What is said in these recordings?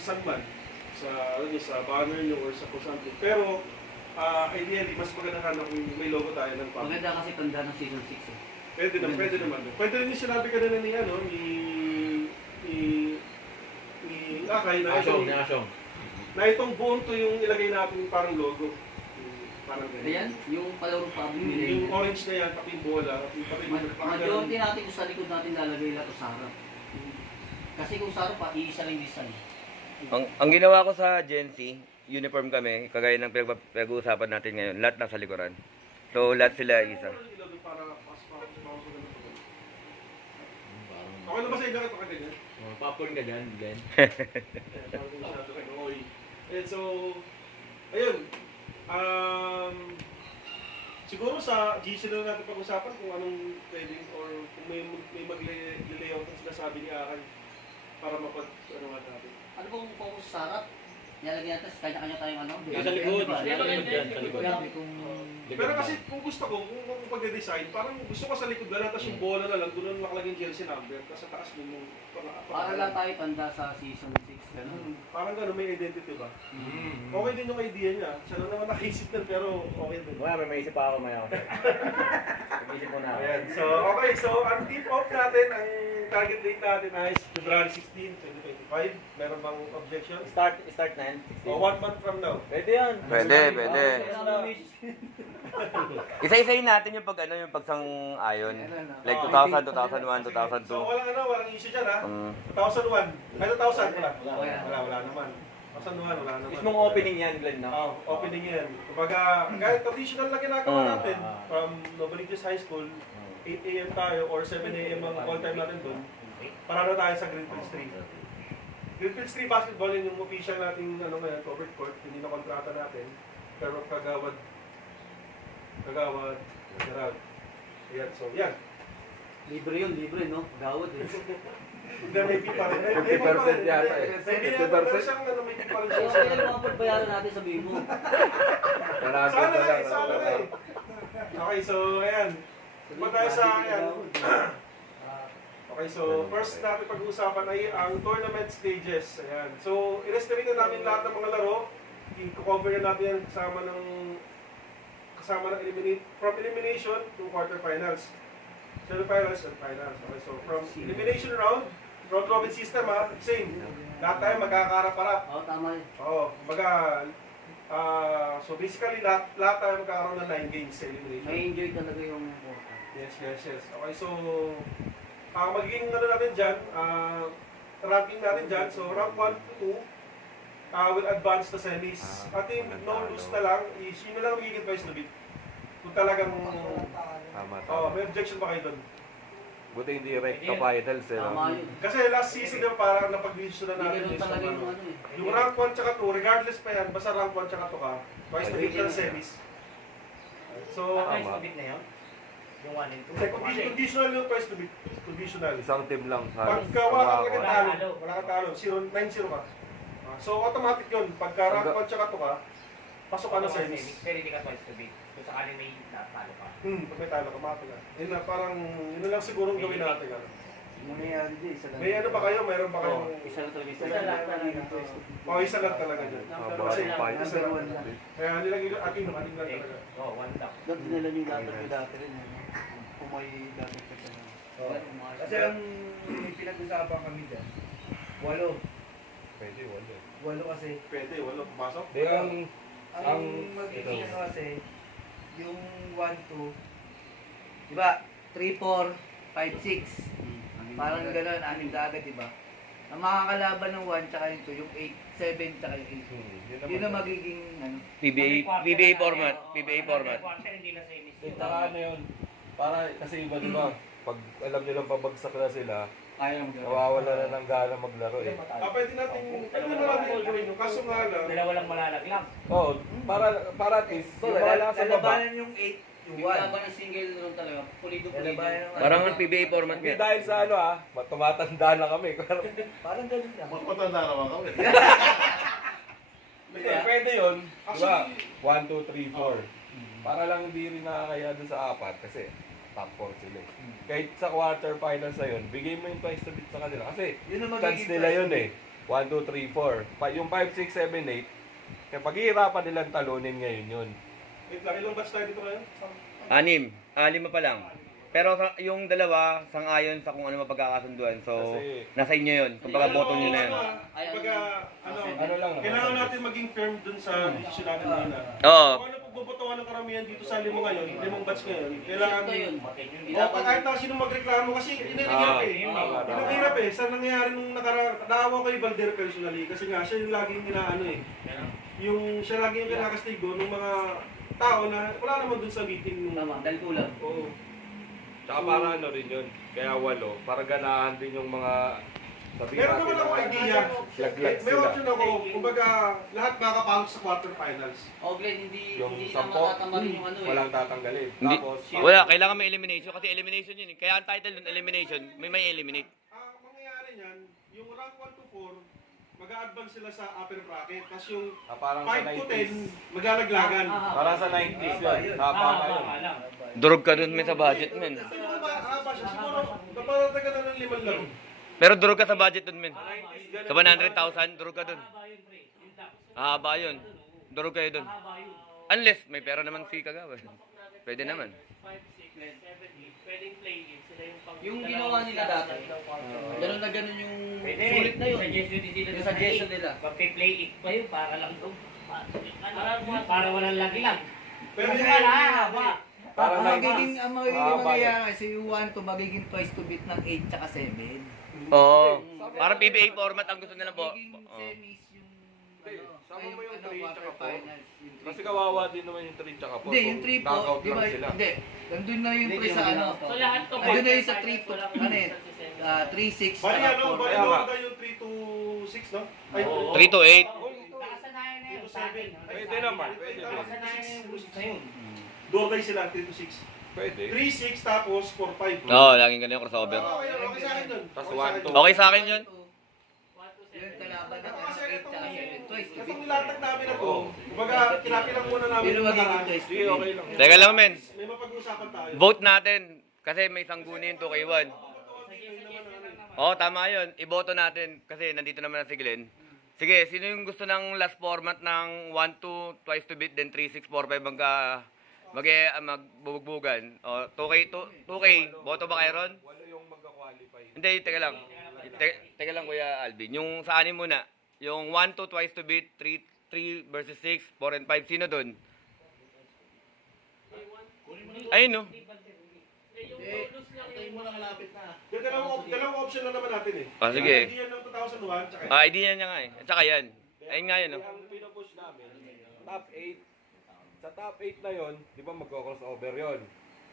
saan man. Sa banner nyo or sa kung saan. Pero, ideally, mas maganda sana kung may logo tayo ng public. Maganda kasi tanda ng season 6 eh. Pwede naman. Pwede rin yung sinabi kanina ni, ni Akay na itong buong to yung ilagay natin parang logo. Parang ganyan. Ayan, yung palaro public Yung orange na yan, pati yung bola. Majority natin kung sa likod natin lalagay lahat sa harap. Kasi kung sa harap pa, iisa lang design. Ang ginawa ko sa Gen Z, uniform kami, kagaya ng pinag-uusapan natin ngayon, lahat nasa likuran. So, lahat sila isa. Okay na ba sa inyo ito kaganyan? Popcorn ka dyan, Glenn. And so, ayun. Siguro sa GC na natin pag-usapan kung anong pwedeng or kung may mag-layout ang sinasabi ni Akan para mapag-anuhan natin. Ano bang focus sa harap? Nilalagyan natin, kanya-kanya tayong ano? Sa likod, sa likod dyan, sa likod. Pero kasi kung gusto ko, kung pag-design, parang gusto ko sa likod na tapos yung bola na lang, doon na nakalagay yung jersey number, tapos sa taas mo yung Para lang tayo tanda sa season 6, gano'n. Parang gano'n, may identity ba? Okay din yung idea niya. Siya lang naman nakaisip nun, pero okay din. May maisip pa ako maya. Mag-isip mo na ako. Ayan. So, okay. So, ang tip-off natin, ang target date natin ay February 16, 2025. Meron bang objection? Start na yan. O 1 month from now. Pwede yan. Pwede. Isa-isayin natin yung yung pagsang-ayon. Like 2000, 2001, 2002. So, walang issue dyan ha. 2001. Ay, 2000 wala naman. 2001 wala naman. Mismong opening yan, Glenn, no? Opening yan. Kumbaga, kahit traditional lang ginagawa natin, from Novaliches High School, 8 a.m. tayo or 7 a.m. ang call time natin doon, para na tayo sa Greenfield Street. Greenfield Street Basketball yun yung official nating ngayon, covered court, hindi na kontrata natin. Pero Kagawad, Gerald. Ayan, so yan. Libre, no? Gawad eh. Hindi, may fee pa rin. 50% yata eh. Hindi yan, pero siyang may fee pa rin siya. Kaya yung mga pagbayaran natin sa Bimo. Sana nga eh. Okay, so ayan. Punta tayo sa ayan. Okay, so first natin pag-uusapan ay ang tournament stages. Ayan. So, i-estimate na namin lahat ng mga laro. I-cover na natin yan kasama ng from elimination to quarterfinals. Semifinals and finals. Okay, so from elimination round robin system same. Lahat tayo magkakaharap-harap. Oo, tama yun. Oo, so basically lahat tayo magkakaroon ng 9 games sa elimination. May enjoy talaga yung Yes. Okay, so magiging natin dyan, ranking natin dyan. So rank 1 to 2 will advance to semis. At yung no lose na lang, yun na lang magiging twice to beat. Kung talagang, may objection ba kayo doon? Buti hindi recta finals eh. Tama yun. Kasi last season diba parang napag-decision na natin Hindi ganun talaga yung ano eh. yung rank 1 tsaka 2, regardless pa yan, basta rank 1 tsaka 2 ka, twice to beat ng semis. So, Twice to beat na yun? Yung 1 and 2? conditional yung twice to beat. Conditional. Isang team lang. Pagka wala kang talo, wala kang talo, 9-0 ka. So automatic yun, pagka rank 1 tsaka 2 ka, pasok ka na semis. Pero hindi ka twice to beat. Kung sakaling may natalo ka. Pag may talo ka, mati ka. Yun na, parang, yun na lang siguro ang gawin natin. May ano ba kayo? Mayroon ba kayong... Isa lang talaga. Isa lang talaga. Isa lang talaga dyan. Kasi, isa lang. Kaya nilang yung ating lang talaga. Oo, 1 lang. Dati nila yung dati rin. Kung may dati ka sa Kasi ang pinag-usapan kami dyan, 8. Pwede, wala. 8 kasi. Pwede, wala pumasok. Ang magiging ano kasi, yung 1-2, di ba? 3-4, 5-6. Parang gano'n, 6 na agad, di ba? Ang makakalaban ng 1 tsaka yung 2, yung 8, 7 tsaka yung 8. Yun ang magiging ano. PBA format. Quarter hindi na semis. Taka ano yun. Para kasi iba diba, pag alam nilang pabagsak na sila, nawawala na ng gana maglaro eh. Pwede natin, pwede na natin gawin yung kaso nga lang. Dalawa lang malalaglag. Oo, para at least, yung wala sa baba. Lalabanan yung 8, yung Yung 1. laban ng single naman talaga, pulido-pulido. Lalabanan ng Parang ang PBA format Hindi nga. dahil sa ano tumatanda na kami. Parang gano'n lang. Matanda naman kami. Hindi, pwede yun. Diba? Actually, 1, 2, 3, 4. Para lang hindi rin nakakaya dun sa 4 kasi top 4 sila eh. Kahit sa quarterfinals na yun, bigay mo yung twice to beat sa kanila. Kasi Yun ang chance magiging nila yun eh. 1, 2, 3, 4. Yung 5, 6, 7, 8, kaya paghihirapan nilang talunin ngayon yun. Wait lang, ilang batch tayo dito ngayon? 5 pa lang. Pero yung dalawa, sang-ayon sa kung ano mapagkakasunduan. So, Kasi- nasa inyo yun. Kumbaga, boto nyo na yun. Kumbaga, Ano lang naman. kailangan natin maging firm dun sa decision natin ngayon. Oo. Kung ano pagbobotohan ng karamihan dito sa 5 ngayon, 5 batch ngayon, kailangan... Ito yun. O kahit na sino magreklamo kasi inirigap eh. Inirigap eh. Sa nangyayari nung naawa kay Valder personally kasi nga siya yung laging inaano eh. Yung siya laging yung kinakastigo ng mga tao na wala naman dun sa meeting nung... Tama, dahil kulang. Oo. Tsaka para ano rin yun, kaya 8, para ganahan din yung mga sabihin Meron natin naman ako na idea. laglag May sila. option ako. Kumbaga, lahat makakapasok sa quarterfinals. O Glenn, hindi Yung hindi 10, na matatamarin yung ano eh. walang tatanggalin. Hindi, Tapos, wala, kailangan may elimination kasi elimination yun eh. Kaya ang title dun, elimination, may eliminate. Mangyayari niyan, yung rank 1 to 4, mag-a-advance sila sa upper bracket. Tapos yung parang sa 5 to 90s. 10, maglalaglagan. Parang sa 90s yun. Tama yun. Durog ka dun, may sa budget, men. Siguro ba, siya? Siguro, naparatagan na ng 5 laro. Pero durog ka sa budget dun, men. Sa 100,000, durog ka dun. Haba yun. Durog kayo dun. Unless, may pera naman si Kagawa. Pwede naman. Yung ginawa nila dati, gano'n na gano'n yung sulit na yun. Yung suggestion nila. Magpe-play it pa yun, para lang ito. Para walang laglag. Pero Yung yun, wala, haba. Parang Ang magiging Ah, mangyayari kasi yung 1 to magiging twice to beat ng 8 tsaka 7. Oo. Parang PBA format ang gusto nila po. Magiging Oo. semis yung sama mo yung 3 tsaka 4. quarterfinals, yung three. Kasi kawawa din naman yung 3 tsaka 4. Hindi, yung 3 po, Knockout di ba, lang sila. hindi. Nandun na yung pre sa ano. So lahat to. Nandun na yung sa 3 to, ano eh, 3-6, bali tsaka ano, 4. bali Kaya nga. Lorda yung 3 to 6, no? Ay, Oo. 3 to 8. Nakasanayan na 3 yun. to 7. Pwede naman, pwede din. Nakasanayan na yung rules na yun. Dorday sila, 3 to 6. Pwede. 3-6 tapos 4-5. Oo, laging ganun yung crossover. Okay sa akin dun. Tas Okay sa akin 1 to- dun. Okay sa akin yun. Yung kalaban na Ito kasi 8 itong, tsaka 7, twice to itong beat. nilatag namin na to, Oo. kumbaga kinapilang muna namin Yun ang magiging nakaraan. twice to Sige, beat. okay lang. Teka lang, men. May mapag-uusapan tayo. Vote natin. Kasi may sanggunin 2K1. Oo, tama yun. Iboto natin. Kasi nandito naman na si Glenn. Sige, sino yung gusto ng last format ng 1-2, twice to beat, then 3-6, 4-5 magbubugbugan? O, 2K, boto ba kayo ron? Wala yung magka-qualify. Hindi, teka lang. Teka lang, Kuya Alvin. Yung sa anim muna. Yung 1-2, twice to beat, 3 versus 6, 4 and 5. Sino dun? Ayun, no? Yung dalawang option lang naman natin eh. Ah, sige. Hindi yan ng 2001, tsaka Ah, idea niya nga eh. At saka yan. Ayun nga yun, no? Ang pinupush namin, top 8. Sa top 8 na yon, di ba magko-crossover yon?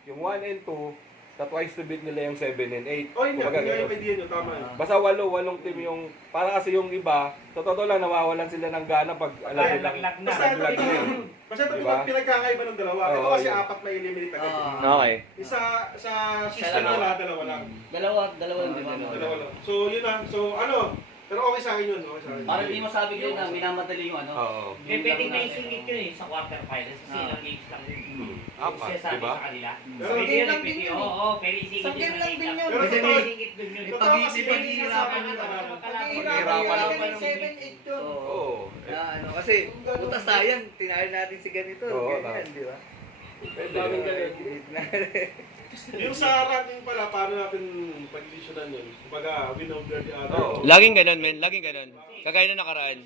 Yung 1 and 2, sa twice to beat nila yung 7 and 8. Oh, hindi. Kumbaga Hindi ganun. yung idea nyo, tama yun. Basta 8 team yung, para kasi yung iba, totoo lang nawawalan sila ng gana pag alam Ay, nilang laglag na. Basta ito laglag na yun. Basta ito Diba? pinagkakaiba ng dalawa. Ito Oo, kasi yun. 4 na eliminate agad. Ah. Okay. Isa sa system Dalawa. nila, dalawa lang. Dalawa lang din. Dalawa lang. So, yun na. So, ano, pero okay sa akin yun. Okay sa akin. Para hindi masabi ko na minamadali yung ano. Oo. Eh, pwede na isingit yun eh, sa quarterfinals. Kasi ilang games lang yun. Apat, Sinasabi diba? sa kanila. Pero Pwede game yun, lang pwede din yun. yun. Oo, pwede isingit Isang game lang din yun. Pero Kasi totoo, may Isingit dun yun. Ito pag- kasi may paghihirapan sinasabi nila. nila. Paghihirapan Paghihirapan ng- ng 7-8 yun. Oo. Na ano, kasi puta sayang, tinalo natin si ganito. Oo, Ganyan, tama. di ba? Pwede. Yung sa ranking pala, paano natin pag-decisionan yun? Kumbaga, win over the other. Oo. Laging ganun, men. Laging ganun. Kagaya na nakaraan.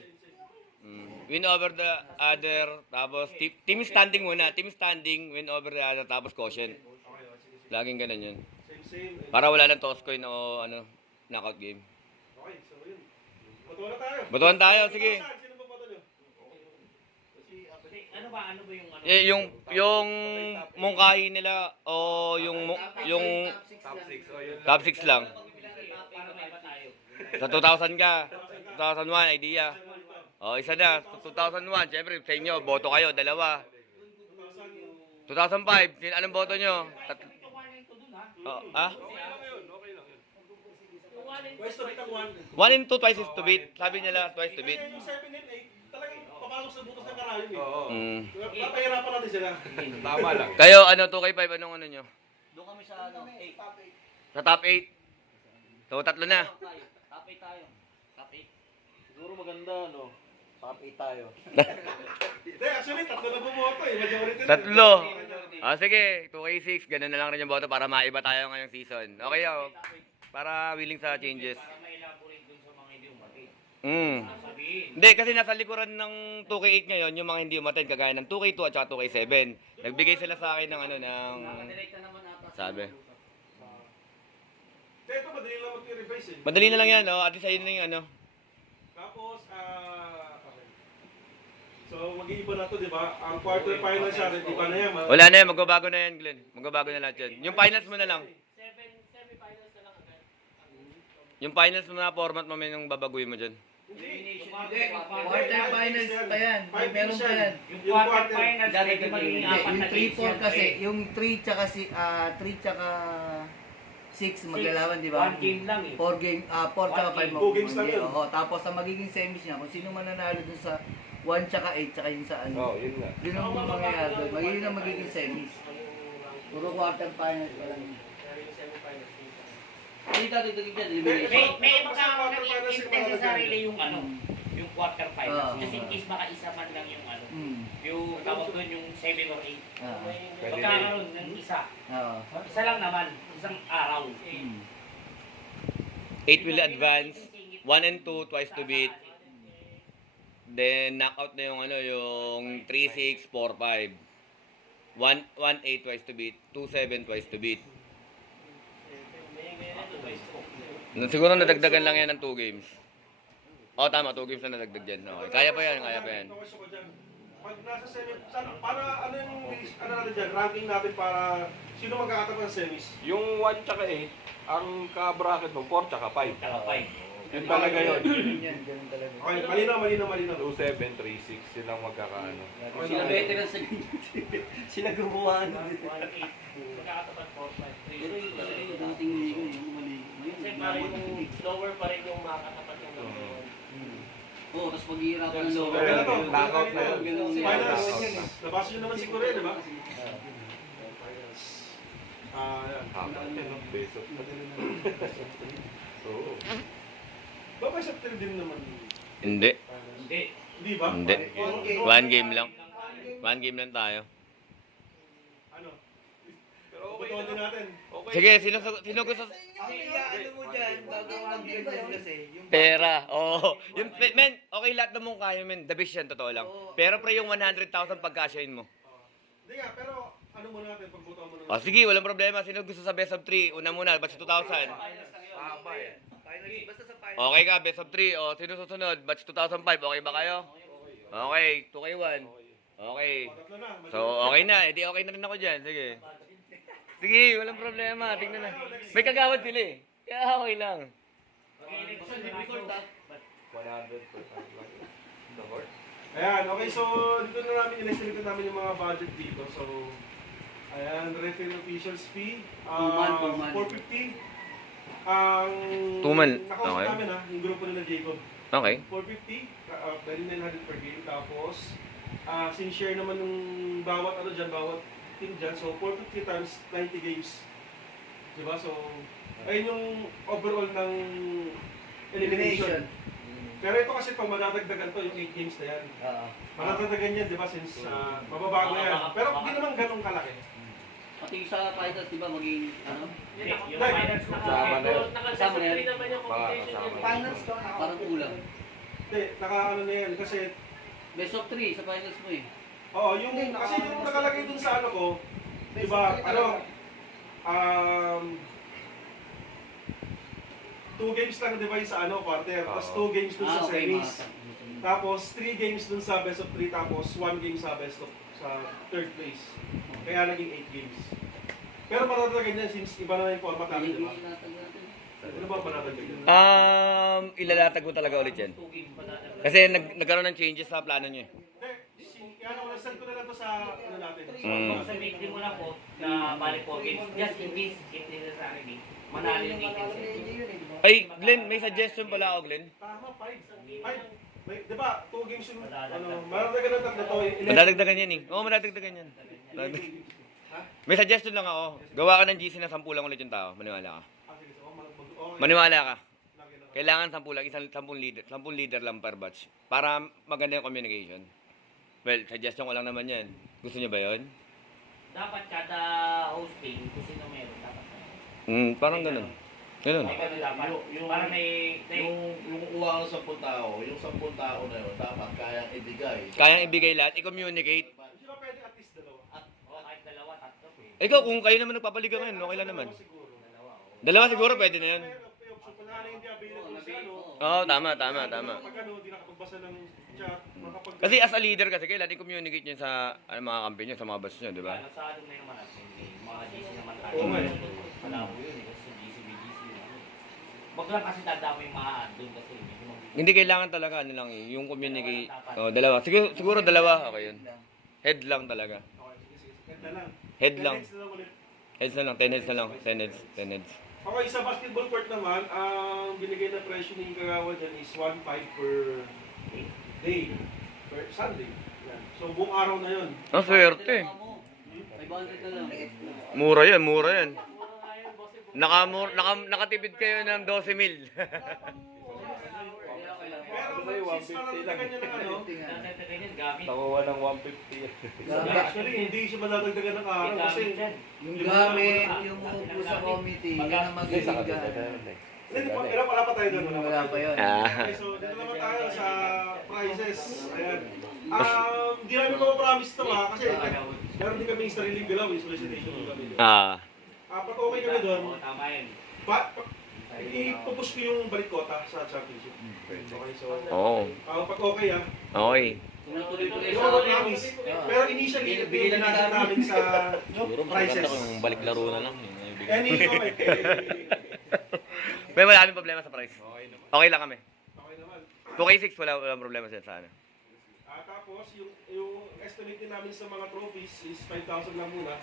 Win over the other, tapos team standing muna. Team standing, win over the other, tapos quotient. Laging ganun yun. Same. Para wala lang toss coin o ano, knockout game. Okay, so yun. Boto na tayo. Botohan tayo, sige. Sino ba boto nyo? Ano ba yung ano? Eh, yung mungkahi nila o yung Top 6. Oh, yun lang. top 6 lang. Para may iba tayo. Sa 2000 ka. 2001, idea. O, isa na. Sa 2001, syempre, sa inyo, boto kayo, dalawa. 2005, anong boto nyo? Oh, ah? West to beat ang 1. 1 and 2, twice is to beat. Sabi nila, twice to beat. Kaya yung 7 and 8, talagang papasok sa butas ng karayon eh. Oo. Mm. Papahirapan natin sila. Tama lang. Kayo, ano, 2K5, anong ano nyo? Doon kami sa ano, 8. Sa top 8. So, tatlo na. Top 8 tayo. Top 8. Siguro maganda, no? Top 8 tayo. Hindi, actually, tatlo na bumoto eh. Majority na. Tatlo. Sige, 2K6, ganun na lang rin yung boto para maiba tayo ngayong season. Okay ako. Para willing sa changes. Para ma-elaborate dun sa mga hindi umati. Sabihin. Hindi, kasi nasa likuran ng 2K8 ngayon, yung mga hindi umattend, kagaya ng 2K2 at saka 2K7. Nagbigay sila sa akin ng Nakadirekta naman ata. sabi. Kaya ito, madali lang mag-revise eh. Madali na lang yan, no? At least ayun na yung Tapos, okay. So, mag-iiba na to, di ba? Ang quarterfinals siya, di ba na yan? Wala na yan, magbabago na yan, Glenn. Magbabago na lahat yan. Yung finals mo na lang. Semi-finals na lang agad. Yung finals mo na format mo, may nung babaguhin mo dyan. Hindi. Quarterfinals pa yan. May meron pa yan. Yung quarterfinals, pwede magiging Hindi, apat yung na 3-4 games kasi, yan, yung 3 tsaka 6 maglalaban, di ba? 1 game lang eh. 4 game, 4 tsaka 5 2 games lang yun. Oo, tapos ang magiging semis niya, kung sino man nanalo dun sa 1 tsaka 8 tsaka yun sa ano. Oo, yun nga. Yun ang mangyayari doon. Magiging ang magiging semis. Puro quarterfinals pa lang. Hindi dadagdagin dyan. Hindi, elimination. May iba Kasi ka quarterfinals yung mga necessarily yung ano, yung quarterfinals. Oo. Just in case makaisa man lang yung ano, Hmm. yung tawag doon yung 7 or 8. Pwede Magkakaroon ng isa. Oo. Isa lang naman, isang araw. Hmm. 8 will advance, 1 and 2 twice to beat. Then knockout na yung yung 3-6, 4-5. 1-8 twice to beat, 2-7 twice to beat. Siguro nadagdagan lang yan ng 2 games. Tama, 2 games na nadagdag dyan. Okay. Kaya pa yan, kaya pa yan. Ito question ko dyan. Pag nasa semi, para ano yung ano natin dyan, ranking natin para sino magkakatapat ng semis? Yung 1 tsaka 8, ang ka-bracket mo, 4 tsaka 5. Saka 5. Yun talaga yun. Yan, ganun talaga. Okay, malinaw. 2, 7, 3, 6, yun ang magkakaano. Sila veteran sa Sila gumawa. 1, 8, magkakatapat 4, 5, 3. Pero yung talaga yung dating ligo, yung maligo. Kasi parang yung lower pa rin yung makakatapat yung number 1. Oo, tapos maghihirapan ng lower. Okay na to. Knockout na yun. Ganun yan. Finals. Knockout na. Nabasa nyo naman siguro yun, di ba? Yan. Base of Oo. Baka sa din naman. Hindi. Hindi. Hindi ba? Hindi. Or- 1 game lang. 1 game lang tayo. Ano? Pero okay Butuan din natin. Okay. Sige, sino gusto? Ang ano mo dyan, bago ang ganyan kasi, yung Pera. Oo. Yung, men, okay lahat na mong kaya, men. The best yan, totoo lang. Pero pre, yung 100,000 pagkasyain mo. Hindi nga, pero ano muna natin, pagbutuan muna natin. Sige, walang problema. Sino gusto sa best of 3? Una muna, batch 2,000. Haba yan. finals, basta sa finals. Okay ka, best of 3. Sino susunod? Batch 2005. Okay ba kayo? Okay, 2K1. Okay. Tatlo na. So, okay na. Edi okay na rin ako dyan. Sige. Sige, walang problema. Tingnan na. May kagawad sila eh. Kaya okay lang. 100% lang. The court. Ayan, okay, so dito na namin, in-estimate namin yung mga budget dito. So, ayan, referee officials fee, Tuman. 450. Ang Tuman, nakausap okay. namin yung grupo nila Jacob. Okay. 450, very 900 per game. Tapos, sinishare naman ng bawat bawat team dyan. So, 450 times 90 games. Diba? So, ayun yung overall ng elimination. Pero ito kasi pag madadagdagan to, yung 8 games na yan. Madadagdagan yan, di ba? Since mababago yan. Pero hindi naman ganun kalaki. Pati yung sa finals, di ba, maging, ano? Yung finals Kasama na yun. Kasama na yan. naman yung competition Kasama. yun. Finals to, Parang kulang. Hindi, nakaano na yan. Kasi, Best of 3 sa finals mo eh. oo, yung, kasi yung nakalagay dun sa ano ko, di ba, ano, 2 games lang di ba yung sa ano, quarter. Tapos 2 games dun sa semis. Tapos 3 games dun sa best of 3, tapos 1 game sa best of, sa third place. Kaya naging 8 games. Pero matatagay yan since iba na yung format natin, di ba? Ano ba matatagay yan? Ilalatag ko talaga ulit yan. Kasi nagkaroon ng changes sa plano niyo eh. Hindi, kaya ako nag-send ko na lang to sa ano natin. Sa weekly mo na po, na bali 4 games, just in case, hindi na sa akin manalo yung 8 games. Ay, Glenn, may suggestion pala ako, Glenn. Tama, 5. Ay, di ba, 2 games yung, ano, matatagay ng tatlo to. Madadagdagan yan eh. Oo, madadagdagan yan. May suggestion lang ako. Gawa ka ng GC na 10 lang ulit yung tao. Maniwala ka. Okay. Maniwala ka. Lagi lang. kailangan 10 lang, 10 leader lang per batch. Para maganda yung communication. Well, suggestion ko lang naman yan. Gusto niyo ba yun? Dapat kada hosting, kung sino meron, dapat. Parang ganun. Ganun. May ganun dapat. Para may Yung uwang 10 tao, yung 10 tao na yun, dapat kayang ibigay. Kayang ibigay lahat, i-communicate. Hindi ba pwede at least dalawa? kahit dalawa, tatlo eh. Ikaw, kung kayo naman nagpapaliga ngayon, okay lang naman. Siguro. Dalawa siguro pwede na yan. May option pa na hindi available sa ano. Oo, tama. Pag ano, hindi nakapagbasa ng chat, makapag... Kasi as a leader kasi, kailangan i-communicate nyo sa mga kampi nyo, sa mga batch nyo, di ba? Sa ano na naman natin, mga GC naman tayo. Oo nga eh. Malabo yun eh, kasi GC, BGC yun. Wag lang kasi dadami yung mga doon kasi. Hindi kailangan talaga, ano lang, yung communicate. Dalawa. Siguro dalawa, okay yun. Head lang talaga. Okay, sige. Ganda lang. Head lang. Heads na lang ulit. Heads na lang, 10 heads na lang. 10 heads. Okay, sa basketball court naman, ang binigay na presyo ni Kagawa dyan is 1.5 per day. Per Sunday. Yan. So, buong araw na yun. Ang swerte. 500 na lang. Mura yan. Nakatipid kayo ng 12 mil. Pero since madadagdagan niya ng ano, Gamit. Takuha ng 150. actually, hindi siya madadagdagan ng araw kasi Yung gamit, yung upo sa committee, yan ang magiging hindi pa, pero wala pa tayo doon. Wala pa yun. Okay, so dito naman tayo sa prices. Ayan. Di namin mapapromise ito kasi meron din kami sariling galaw, yung solicitation ng kami. Pag okay kami doon, Oo, tama yun. ipupush ko yung balikota sa championship. Okay, so Oo. pag okay Okay. Tinutuloy-tuloy no sa akin. promise. Pero initially, ito yung binasa namin sa prices. balik-laro na lang. Any comment? Pero wala kaming problema sa price. Okay lang kami. Okay naman. 2K6, walang problema sa ano. Tapos, yung estimate din namin sa mga trophies is 5,000 lang muna.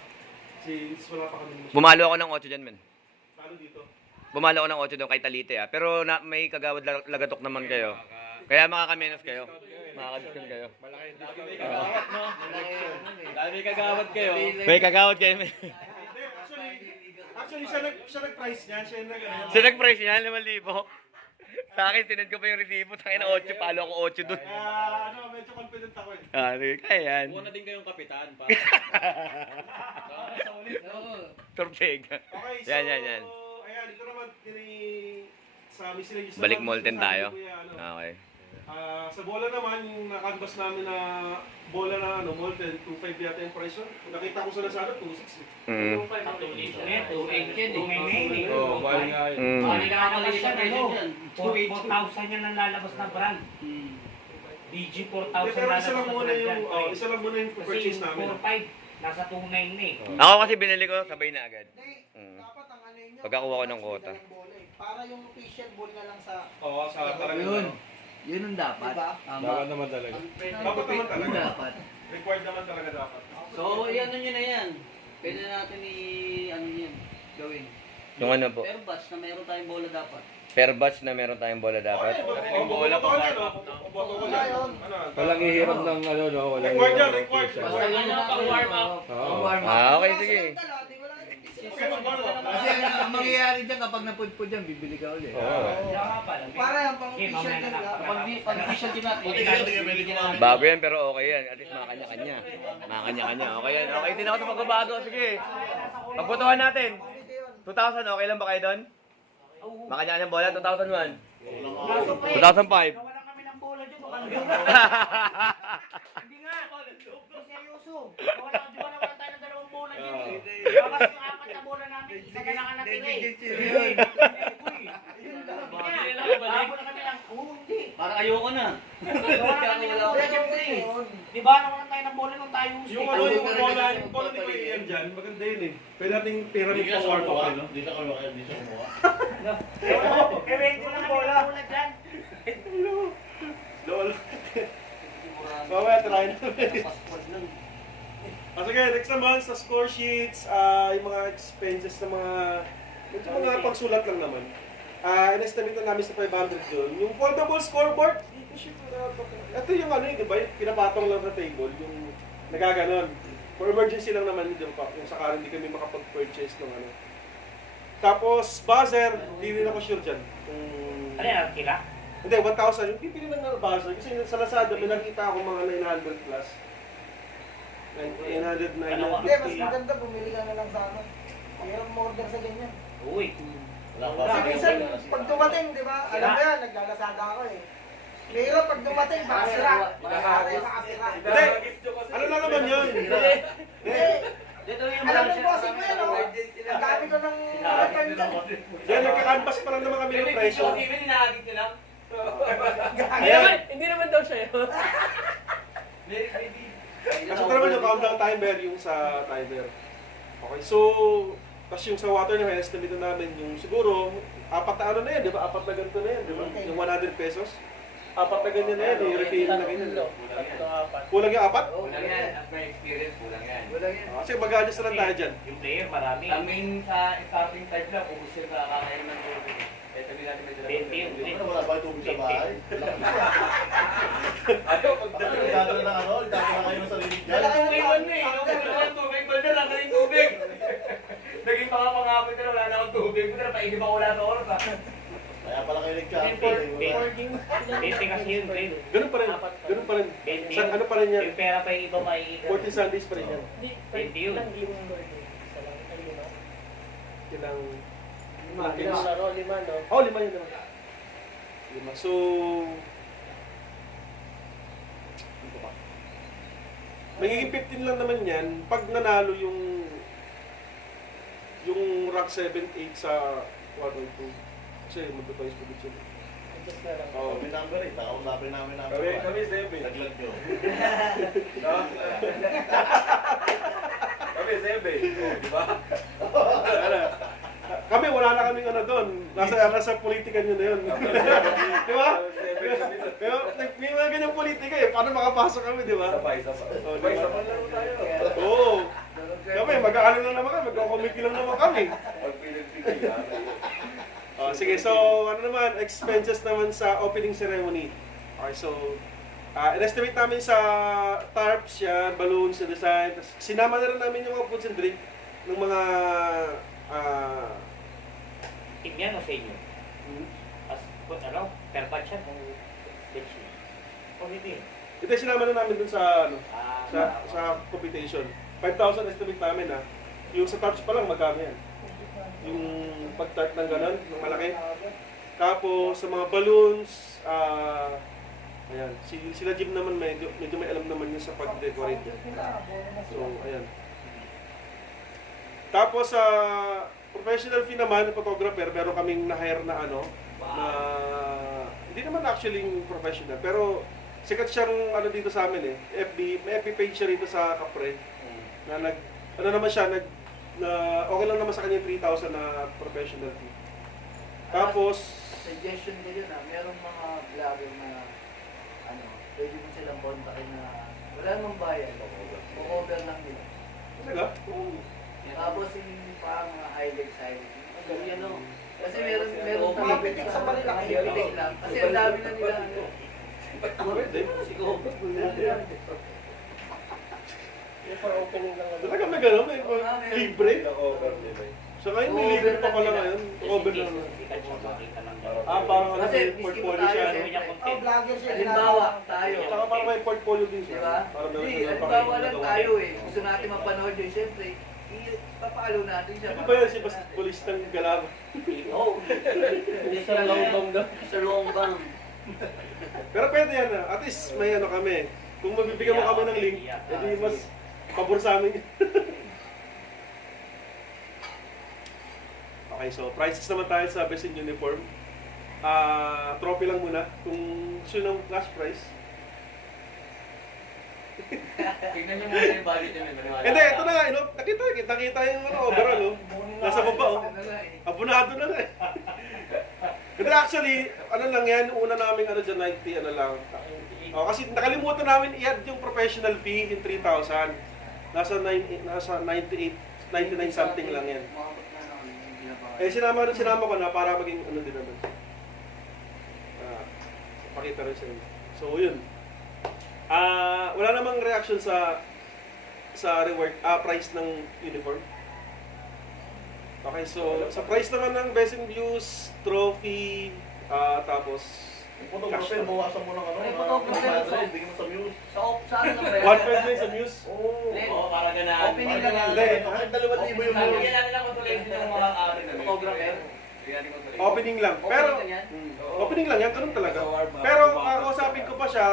Since wala pa kami. Bumalo ako ng 8 dyan, men. Paano dito? Bumalo ako ng 8 doon kay Talite, Pero may kagawad lagatok naman kayo. Kaya makakamenos kayo. Makaka-discount kayo. Dami kagawad kayo. May kagawad kayo, men. Hindi, actually siya nag-price niya. Siya So, nag-price niya, 5,000. Sa akin, sinend ko pa yung resibo. Tangin na 8, palo ako 8 doon. Medyo confident ako eh. Sige, kaya yan. Buwan na din kayong kapitan. Torpega. Okay, so, Yan. ayan, ito naman, sa miscellaneous naman, Balik Molten sabi tayo. ko yan, Okay. Sa bola naman, yung nakanvas namin na bola na Molten, 2.5 yata yung price nun. Nakita ko sa Lazada, 2.6 eh. Sa 2.8 yan, 2.8 Oo, mahal nga yun. Ano na Nakakalimutan nakalista siya, na yan. 4,000 yan ang lalabas na brand. DG 4,000 Pero lalabas isa lang na muna brand yung, yan. isa lang muna yung Kasi purchase namin. 4,500, nasa 2,900 na eh. Ako kasi binili ko, sabay na agad. Dapat ang ano yun. Pagkakuha ko ng quota. Para yung official ball na lang sa... Oo, sa talagang Yun. ano. Yun ang dapat. Diba? Dapat naman talaga. Dapat naman Yun talaga. dapat. Required naman talaga dapat. So, i-ano nyo na yan. Pwede natin ano yan, gawin. Yung ano po? Pero batch na meron tayong bola dapat. Per batch na meron tayong bola dapat. Bola pa wala, no? Walang ihirap ng ano, no? Walang Required yan, ihirap ng required. official. Basta yun na Pang-warm up. Ah, okay, sige. Kasi ang mangyayari dyan kapag napudpud dyan, bibili ka ulit. Kaya nga pala. Para yan pang Okay, official mamaya dyan. na lang. Pag-official din natin. Bago yan, pero okay yan. At least mga kanya-kanya. Mga kanya-kanya. Okay yan. Okay din ako sa pagbabago. Sige. Pagbutuhan natin. 2,000, okay lang ba kayo doon? Mga kanya-kanyang bola, 2001. 2005. Wala kami ng bola dyan. Hindi nga. Seryoso. Wala tayo ng dalawang bola dyan. Bakas yung apat na bola namin. Isa na lang ang natira eh. Bago na kami lang. Hindi. Parang ayoko na. Wala kami ng bola dyan. Di ba nawalan tayo ng bola nung tayo gusto? Yung ano, yung bola ni Kuya Ian dyan, maganda yun eh. Pwede nating pyramid pa warm up. Hindi na kumuha. Evento na kami ng bola dyan. Lol. Mamaya, try namin. Sige, next naman sa score sheets, yung mga expenses na mga pagsulat lang naman. In-estimate na namin sa 500 yun. Yung foldable scoreboard, ito yung ano di ba? Pinapatong lang sa table, yung nagaganon. For emergency lang naman yun, kung sakaling hindi kami makapag-purchase ng ano. Tapos, buzzer, hindi rin ako sure dyan. Kung Ano yan, kila? Hindi, 1,000. Yung pipili ng buzzer. Kasi sa Lazada, may nakita ako mga 900 plus. 900, Hindi, mas 950. maganda bumili ka na lang sa ano. Mayroong order sa ganyan. Uy. Wala pa. Kasi minsan, pag dumating, di ba? Alam mo yan, naglalasada ako eh. Mayroon pag dumating, baka sira. Baka sira. Hindi, ano lang naman yun? Hindi. Dito yung Alam mo, browser, bossing ko yan, oh. Ang dami ko ng return dyan. Yan, nagka-canvas pa lang naman kami ng presyo. Hinahagit ko lang. Ayan. Hindi naman daw siya yun. Kasi ito naman yung countdown timer, yung sa timer. Okay, so, kasi yung sa water na estimate namin, yung siguro, 4 na ano na yan, di ba? 4 na ganito na yan, di ba? Yung 100 pesos. 4 na ganyan na yan, yung refill na ganyan. Kulang yung 4? Kulang yan. At may experience, kulang yan. Wala yan. Kasi mag-adjust na lang tayo dyan. Yung player, marami. Kaming sa starting time lang, ubus yung kakakain ng tubig. Kaya sabi natin may dala. 20 yung Ano, wala ba yung tubig sa bahay? Nagdadala ng ano? Nagdadala kayo ng sarili dyan? Dala kayo ng Iwan na eh. Yung kulang ng tubig, wala na rin tubig. Naging pangapangapit na wala na akong tubig. Pero paigib ako wala sa oras ah. Kaya pala kayo nag-camping. 20 kasi yun, Dave. Ganun pa rin. Ganun pa rin. Sa ano pa rin yan? Yung pera pa yung iba makikita. 14 Sundays pa rin yan. Hindi yun. Ilang game Lord eh. Isa lang. Ay, lima. Ilang... Ilang laro, lima, no? Oh, 5 yun naman. 5. So... Ano ba? Magiging 15 lang naman yan pag nanalo yung rank 7, 8 sa 1 or 2. Kasi magto-twice prediction. Adjust na lang. Oo. Kami number eh. Kausapin namin number. Kami 7. Naglag nyo. Kami 7. Oh, di ba? Kami wala na kaming ano doon. Nasa politika nyo na yun. Di ba? Pero may mga ganyang politika eh. Paano makapasok kami, di ba? Sabay. Oh, Sabay, di ba? sabay lang tayo. Oo. Kami, mag-aano lang naman kami. Mag-committee lang naman kami. Pag pinag-pigil, Sige, so ano naman, expenses naman sa opening ceremony. Okay, so in-estimate namin sa tarps yan, balloons, na design. Tapos sinama na rin namin yung mga foods and drink ng mga Team yan o sa inyo? As, ano, per batch yan o batch yan? O hindi? ito sinama na namin dun sa ano, Ah, sa computation. 5,000 estimate namin Yung sa tarps pa lang magkano yan. Yung pag-tart ng gano'n, ng malaki. Tapos sa mga balloons, ayan, sila Jim naman medyo may alam naman yun sa pag-decorate. So, ayan. Tapos sa professional fee naman, photographer, meron kaming na-hire na ano, na hindi naman actually professional, pero sikat siyang ano dito sa amin may FB page siya rito sa Capre. Na ano naman siya, na okay lang naman sa kanya 3,000 na professional fee. Tapos, Suggestion ko yun merong mga vlogger na ano, pwede mo silang kontakin na wala namang bayad. O-cover lang nila. talaga? Tapos yung parang mga highlights. Ang galing yan o. Kasi meron Mga mga pitik sa Marilaki. Pitik lang. Kasi ang dami na nila ano. Pwede. Siguro. Yung for opening lang. Talaga may gano'n, may libre. over nila. So ngayon may libre pa pala ngayon. Cover na naman. Parang ano, Kasi may miski mo portfolio tayo. siya. Oh, vlogger siya. Halimbawa, tayo. Tsaka parang may portfolio din siya. Diba? Para meron Hindi, silang halimbawa lang pakinggan. tayo eh. Gusto natin mapanood yun. Siyempre, papalo natin siya. Ano ba yan si basketballistang Galaban? Oh. Sa Longbang daw. Sa Longbang. Pero pwede yan At least may ano kami. Kung mabibigyan mo kami ng link, edi mas pabor sa amin. Okay, so prices naman tayo sa best in uniform. Trophy lang muna. Kung gusto ng cash prize. Tingnan niyo muna yung budget niyo. Hindi, ito na nga. Nakita yung overall. Nasa baba. Ano nga eh. Abunado na nga. Pero actually, ano lang yan, una namin dyan, 90, ano lang. Kasi nakalimutan namin i-add yung professional fee, yung 3,000. Nasa 98, 99 something lang yan. Sinama ko na para maging ano din naman. Pakita rin sa inyo. So, yun. Wala namang reaction sa reward, price ng uniform. Okay, so sa price naman ng Best in Views, trophy, Tapos, Yung photographer, bawasan mo ng ano. Ay, photographer, ng so- padre, bigyan mo sa muse. Sa ano na ba yan? 1.5 na yung sa Muse. Oo, para ganaan. Opening lang yan. Hindi. Kahit 2,000 yung muse. Bigyan natin ng consolation ng mga photographer. Opening lang. Pero, Opening lang yan? opening lang yan, ganun talaga. Pero, kausapin ko pa siya,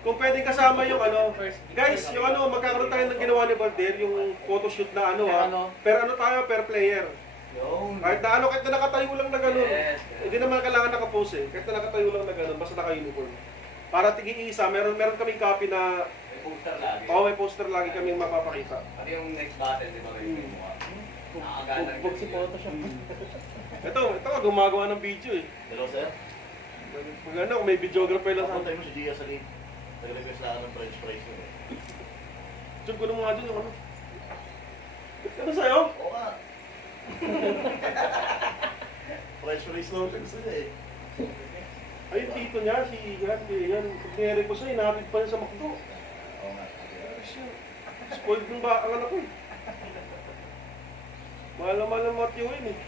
kung pwedeng kasama yung ano, guys, yung ano, magkakaroon tayo ng ginawa ni Valder, yung photoshoot na ano ha. Per ano tayo, per player. Kahit na ano, kahit na nakatayo lang na gano'n. Hindi naman kailangan nakapose eh. Kahit na nakatayo lang na gano'n, basta naka-uniform. Para tigil-isa, meron kaming copy na, Poster lagi. may poster lagi kaming mapapakita. Ano yung next battle, di ba? Yung mukha. Nakagana. Huwag si Photoshop. Ito nga, gumagawa ng video eh. Hello, sir. Kung ano, kung may videographer lang sa Papuntay mo si Gia sa link. Nag-request na ng French fries yun eh. Diyan ko nung nga dyan yung ano. Ano sa'yo? Oo nga. French fries lang siya gusto niya eh. Ay, yung tito niya, si Grande, yan. Pag niyari ko siya, inahatid pa niya sa McDo. Oo nga. Spoiled ng ba ang anak ko eh. Mahal na mahal ng mga tiyuhin eh.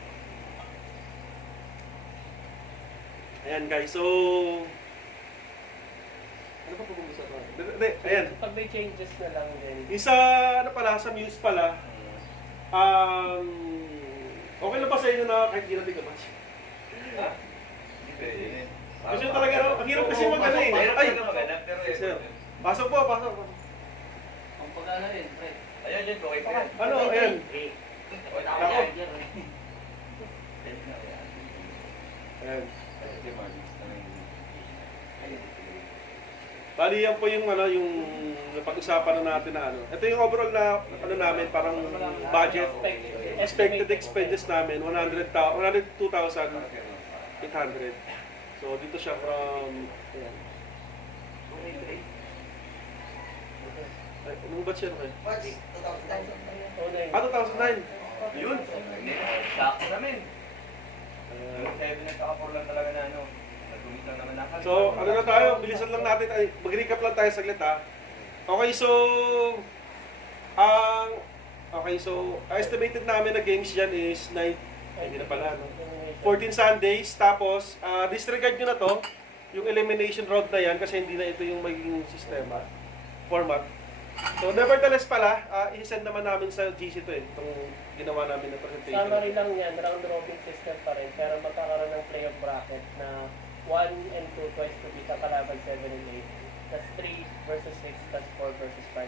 Ayan guys, so... Ano pa pag-usapan? Hindi, ayan. Pag may changes na lang din. Yung sa, ano pala, sa Muse pala, okay na ba sa inyo na kahit di natin kabatch? Kasi talaga, ang hirap kasi mag-ano eh. Ay! Sir, pasok po, pasok. Ang pag-ano rin, Fred. Ayan yun, okay pa yan. Ano, ayan. Ako. Ayan. Bali yan po yung ano, yung napag-usapan na natin na ano. Ito yung overall na ano namin, parang budget, expected expenses namin, 102,800. So dito siya from, ayan. Ay, anong batch yan kayo? Oh, na yun. 2009. Yun. Sakto namin. 7 nagkaka-4 lang talaga na ano. Nagumit lang naman nakal. So, ano na tayo, bilisan lang natin, ay, mag-recap lang tayo saglit ha. Okay, so, estimated namin na games dyan is 9, hindi na pala, no? 14 Sundays, tapos, disregard nyo na to, yung elimination round na yan, kasi hindi na ito yung magiging sistema, format. So, nevertheless pala, i-send naman namin sa GC to eh, itong ginawa namin na presentation. Summary lang yan, round robin system pa rin, pero magkakaroon ng playoff bracket na 1 and 2 twice to beat ang kalaban 7 and 8. Tas 3 versus 6, tas 4 versus 5.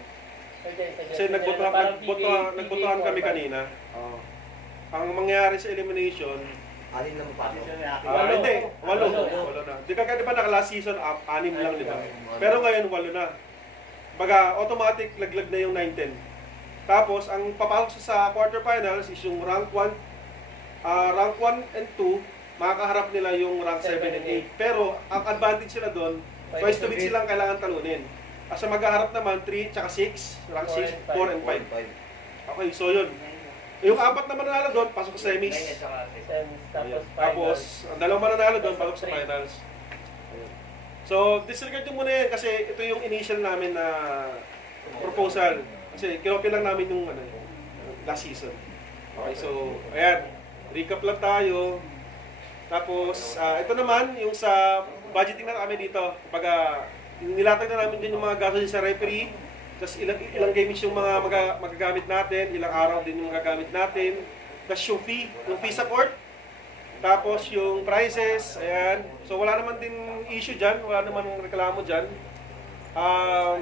Kasi nagbotohan kami kanina. Ang mangyayari sa elimination, Alin lang pa. hindi, 8 na. Di ba naka-last season, 6 lang, di ba? Pero ngayon, 8 na. Baga, automatic, laglag na yung 9-10. Tapos, ang papasok sa quarterfinals is yung rank 1 and 2, makakaharap nila yung rank 7 and 8. Pero, ang advantage sila doon, twice to beat silang kailangan talunin. Asa maghaharap naman, 3 tsaka 6, rank 6, 4 and 5. Okay, so yun. Yung 4 na mananalo doon, pasok sa semis. Semis, tapos Tapos, finals. ang 2 mananalo doon, pasok sa finals. So, disregard nyo muna yan kasi ito yung initial namin na proposal. Kasi kinopy lang namin yung ano, last season. Okay, so, ayan. Recap lang tayo. Tapos, ito naman, yung sa budgeting na kami dito. Kapag nilatag na namin din yung mga gastos sa referee, tapos ilang games yung mga magagamit natin, ilang araw din yung magagamit natin. Tapos yung fee sa court. Tapos yung prices, ayan. So wala naman din issue dyan, wala naman reklamo dyan.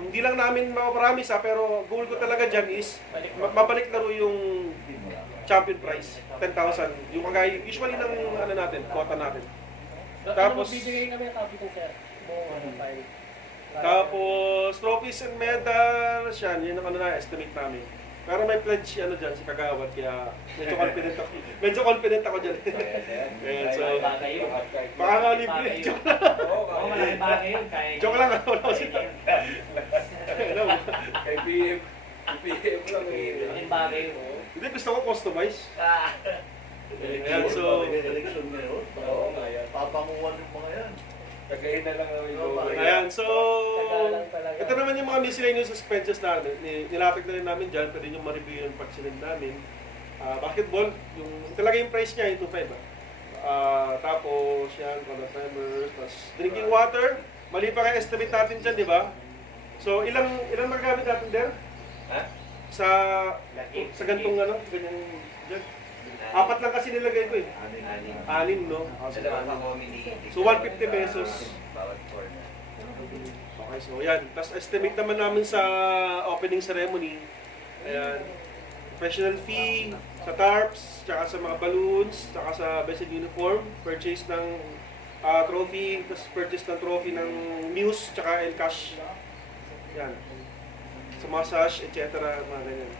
Hindi lang namin mapapromise pero goal ko talaga dyan is mabalik laro yung champion prize, 10,000. Yung kagaya, usually ng ano natin, quota natin. Tapos, Bibigay kami ng copy ng sir. Buong file. Tapos, trophies and medals, yan, yun ang ano na estimate namin. Pero may pledge si ano dyan, si Kagawad, kaya medyo confident ako. Medyo confident ako dyan. Ayan, so, baka nga libre. Joke lang. Oo, malaki bagay yun. Joke lang, wala ko sila. Kay PM. PM lang eh. Malaking bagay yun. Hindi, gusto ko customize. Ayan, so, Election ngayon. Oo nga yan. Papanguhan yung mga yan. Kagayin na lang namin yung ayan, so, Tagalang talaga. ito naman yung mga miscellaneous expenses natin. Nilapit na rin namin dyan, pwede nyo ma-review yung pag-sinend namin. Basketball, yung talaga yung price niya, yung 2.5. Tapos, yan, color timers, tapos drinking water. Mali pa kaya estimate natin dyan, di ba? So, ilang magagamit natin there? Ha? Sa gantong ano, ganyang dyan. 4 lang kasi nilagay ko eh. 6, no? So, 150 pesos. Okay, so yan. Tapos estimate naman namin sa opening ceremony. Ayan. Professional fee, sa tarps, tsaka sa mga balloons, tsaka sa best in uniform, purchase ng trophy, tapos purchase ng trophy ng Muse, tsaka Encash. Yan. Sa massage, etc. Mga ganyan.